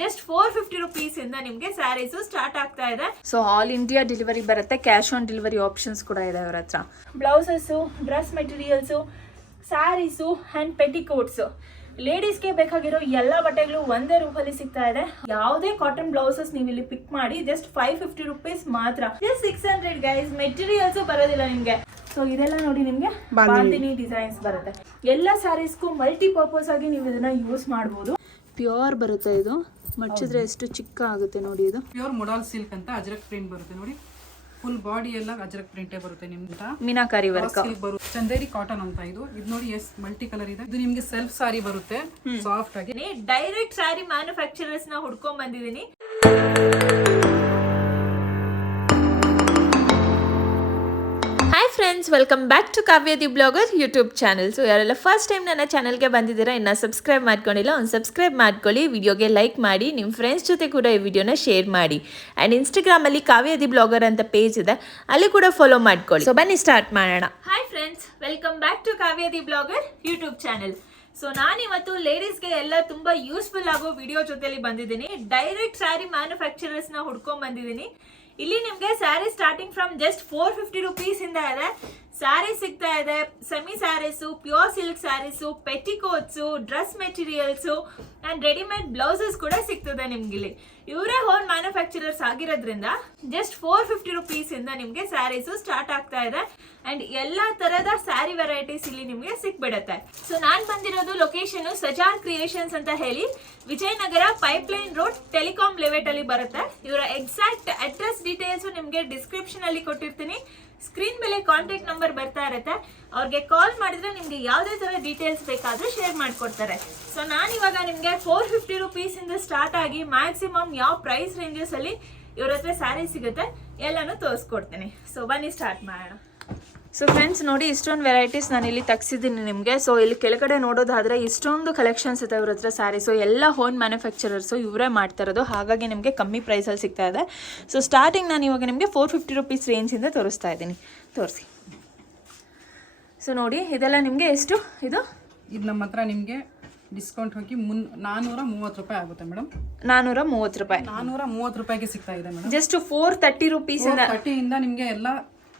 Just 450 rupees ಇಂದ ನಿಮ್ಗೆ saris start ಆಗ್ತಾ ಇದೆ. ಸೊ ಆಲ್ ಇಂಡಿಯಾ ಡೆಲಿವರಿ ಬರುತ್ತೆ, ಕ್ಯಾಶ್ ಆನ್ ಡೆಲಿವರಿ ಆಪ್ಷನ್ಸ್ ಕೂಡ ಇದೆ ಅವರ ಹತ್ರ. Blouses, dress materials, sarees and petticoats, ಲೇಡೀಸ್ಗೆ ಬೇಕಾಗಿರೋ ಎಲ್ಲ ಬಟ್ಟೆಗಳು ಒಂದೇ ರೂಪಲ್ಲಿ ಸಿಗ್ತಾ ಇದೆ. ಯಾವುದೇ ಕಾಟನ್ ಬ್ಲೌಸಸ್ ನೀವು ಇಲ್ಲಿ ಪಿಕ್ ಮಾಡಿ ಜಸ್ಟ್ 550 ರುಪೀಸ್ ಮಾತ್ರ. Just 600 guys. ಮೆಟೀರಿಯಲ್ಸ್ ಬರೋದಿಲ್ಲ ನಿಮ್ಗೆ. ಸೊ ಇದೆಲ್ಲ ನೋಡಿ ನಿಮ್ಗೆ ಬಾಂದಿನಿ ಡಿಸೈನ್ಸ್ ಬರುತ್ತೆ. ಎಲ್ಲ ಸ್ಯಾರೀಸ್ಗೂ ಮಲ್ಟಿ ಪರ್ಪಸ್ ಆಗಿ ನೀವು ಇದನ್ನ ಯೂಸ್ ಮಾಡಬಹುದು. ಪ್ಯೂರ್ ಬರುತ್ತೆ ಇದು, ಮಡ್ಚಿದ್ರೆ ಎಷ್ಟು ಚಿಕ್ಕ ಆಗುತ್ತೆ ನೋಡಿ. ಇದು ಪ್ಯೂರ್ ಮೊಡಲ್ ಸಿಲ್ಕ್ ಅಂತ ಅಜ್ರಕ್ ಪ್ರಿಂಟ್ ಬರುತ್ತೆ ನೋಡಿ. ಫುಲ್ ಬಾಡಿ ಎಲ್ಲ ಅಜ್ರಕ್ ಪ್ರಿಂಟೇ ಬರುತ್ತೆ ನಿಮ್ಗೆ. ಮೀನಾಕಾರಿ ವರ್ಕ್ ಬರುತ್ತೆ. ಚಂದೇರಿ ಕಾಟನ್ ಅಂತ ಇದು ನೋಡಿ. ಎಸ್ ಮಲ್ಟಿ ಕಲರ್ ಇದೆ. ಇದು ನಿಮ್ಗೆ ಸೆಲ್ಫ್ ಸಾರಿ ಬರುತ್ತೆ, ಸಾಫ್ಟ್ ಆಗಿ. ಡೈರೆಕ್ಟ್ ಸ್ಯಾರಿ ಮ್ಯಾನುಫ್ಯಾಕ್ಚರರ್ಸ್ ನ ಹುಡ್ಕೊಂಡ್ ಬಂದಿದ್ದೀನಿ. Friends, welcome back to Kavya the blogger YouTube channel. So ಯಾರೆಲ್ಲ ಫಸ್ಟ್ ಟೈಮ್ ನನ್ನ ಚಾನಲ್ಗೆ ಬಂದಿದ್ದೀರಾ, ಇನ್ನು ಸಬ್ಸ್ಕ್ರೈಬ್ ಮಾಡ್ಕೊಂಡಿಲ್ಲ, ಒಂದು ಸಬ್ಸ್ಕ್ರೈಬ್ ಮಾಡ್ಕೊಳ್ಳಿ, ವಿಡಿಯೋಗೆ ಲೈಕ್ ಮಾಡಿ, ನಿಮ್ಮ ಫ್ರೆಂಡ್ಸ್ ಜೊತೆ ಕೂಡ ಈ ವಿಡಿಯೋನ ಶೇರ್ ಮಾಡಿ. ಆ್ಯಂಡ್ ಇನ್ಸ್ಟಾಗ್ರಾಮಲ್ಲಿ ಕಾವ್ಯ ದಿ ಬ್ಲಾಗರ್ ಅಂತ ಪೇಜ್ ಇದೆ, ಅಲ್ಲಿ ಕೂಡ ಫಾಲೋ ಮಾಡ್ಕೊಳ್ಳಿ. ಸೊ ಬನ್ನಿ ಸ್ಟಾರ್ಟ್ ಮಾಡೋಣ. Hi friends, welcome back to Kavya the blogger YouTube channel. So ನಾನಿವತ್ತು ಲೇಡೀಸ್ಗೆ ಎಲ್ಲ ತುಂಬಾ ಯೂಸ್ಫುಲ್ ಆಗೋ ವಿಡಿಯೋ ಜೊತೆಲಿ ಬಂದಿದ್ದೀನಿ. ಡೈರೆಕ್ಟ್ ಸ್ಯಾರಿ ಮ್ಯಾನುಫ್ಯಾಕ್ಚರರ್ಸ್ ನ ಹುಡ್ಕೊಂಡ್ ಬಂದಿದ್ದೀನಿ. ಇಲ್ಲಿ ನಿಮ್ಗೆ sari starting from just 450 rupees ಇಂದ ಇದೆ. ಸ್ಯಾರಿ ಸಿಗ್ತಾ ಇದೆ, semi sarees, pure silk sarees, petticoats, dress materials and readymade blouses ಕೂಡ ಸಿಗ್ತದೆ ನಿಮ್ಗಿಲ್ಲಿ. ಇವರೇ ಹೋನ್ ಮ್ಯಾನುಫ್ಯಾಕ್ಚರರ್ಸ್ ಆಗಿರೋದ್ರಿಂದ ಜಸ್ಟ್ 450 ರುಪೀಸ್ ಇಂದ ನಿಮ್ಗೆ ಸ್ಯಾರೀಸು ಸ್ಟಾರ್ಟ್ ಆಗ್ತಾ ಇದೆ. ಅಂಡ್ ಎಲ್ಲಾ ತರದ ಸ್ಯಾರಿ ವೆರೈಟೀಸ್ ಇಲ್ಲಿ ನಿಮ್ಗೆ ಸಿಕ್ಬಿಡತ್ತೆ. ಸೊ ನಾನ್ ಬಂದಿರೋದು ಲೊಕೇಶನ್ ಸಜಾನ್ ಕ್ರಿಯೇಷನ್ಸ್ ಅಂತ ಹೇಳಿ, ವಿಜಯನಗರ ಪೈಪ್ಲೈನ್ ರೋಡ್, ಟೆಲಿಕಾಂ ಲೆವೆಟ್ ಅಲ್ಲಿ ಬರುತ್ತೆ. ಇವರ ಎಕ್ಸಾಕ್ಟ್ ಅಡ್ರೆಸ್ ಡೀಟೇಲ್ಸ್ ನಿಮ್ಗೆ ಡಿಸ್ಕ್ರಿಪ್ಷನ್ ಅಲ್ಲಿ ಕೊಟ್ಟಿರ್ತೀನಿ. ಸ್ಕ್ರೀನ್ ಮೇಲೆ ಕಾಂಟ್ಯಾಕ್ಟ್ ನಂಬರ್ ಬರ್ತಾ ಇರುತ್ತೆ. ಅವ್ರಿಗೆ ಕಾಲ್ ಮಾಡಿದ್ರೆ ನಿಮ್ಗೆ ಯಾವುದೇ ತರ ಡೀಟೇಲ್ಸ್ ಬೇಕಾದ್ರೂ ಶೇರ್ ಮಾಡ್ಕೊಡ್ತಾರೆ. ಸೊ ನಾನಿವಾಗ ನಿಮ್ಗೆ 450 ರುಪೀಸ್ ಇಂದ ಸ್ಟಾರ್ಟ್ ಆಗಿ ಮ್ಯಾಕ್ಸಿಮಮ್ ಯಾವ ಪ್ರೈಸ್ ರೇಂಜಸ್ ಅಲ್ಲಿ ಇವ್ರ ಹತ್ರ ಸ್ಯಾರಿ ಸಿಗುತ್ತೆ ಎಲ್ಲಾನು ತೋರಿಸ್ಕೊಡ್ತೀನಿ. ಸೊ ಬನ್ನಿ ಸ್ಟಾರ್ಟ್ ಮಾಡೋಣ. ಸೊ ಫ್ರೆಂಡ್ಸ್ ನೋಡಿ, ಇಷ್ಟೊಂದು ವೆರೈಟೀಸ್ ನಾನು ಇಲ್ಲಿ ತೆಗ್ಸಿದ್ದೀನಿ ನಿಮಗೆ. ಸೊ ಇಲ್ಲಿ ಕೆಳಗಡೆ ನೋಡೋದಾದರೆ ಇಷ್ಟೊಂದು ಕಲೆಕ್ಷನ್ಸ್ ಇದೆ ಇವ್ರ ಹತ್ರ ಸ್ಯಾರಿ. ಸೊ ಎಲ್ಲ ಹೋನ್ ಮ್ಯಾನುಫ್ಯಾಕ್ಚರರ್ಸು ಇವರೇ ಮಾಡ್ತಾ ಇರೋದು, ಹಾಗಾಗಿ ನಿಮಗೆ ಕಮ್ಮಿ ಪ್ರೈಸಲ್ಲಿ ಸಿಗ್ತಾ ಇದೆ. ಸೊ ಸ್ಟಾರ್ಟಿಂಗ್ ನಾನು ಇವಾಗ ನಿಮಗೆ 450 ರುಪೀಸ್ ರೇಂಜಿಂದ ತೋರಿಸ್ತಾ ಇದ್ದೀನಿ. ತೋರಿಸಿ. ಸೊ ನೋಡಿ, ಇದೆಲ್ಲ ನಿಮಗೆ ಎಷ್ಟು ಇದು ನಮ್ಮ ಹತ್ರ ನಿಮಗೆ ಡಿಸ್ಕೌಂಟ್ ಹೋಗಿ 430 ರೂಪಾಯಿ ಆಗುತ್ತೆ ಮೇಡಮ್. 430 ರೂಪಾಯಿ. 430 ರೂಪಾಯಿಗೆ ಸಿಗ್ತಾ ಇದೆ ಮೇಡಮ್. Just 430 rupees. 430 ಇಂದ ನಿಮಗೆ ಎಲ್ಲ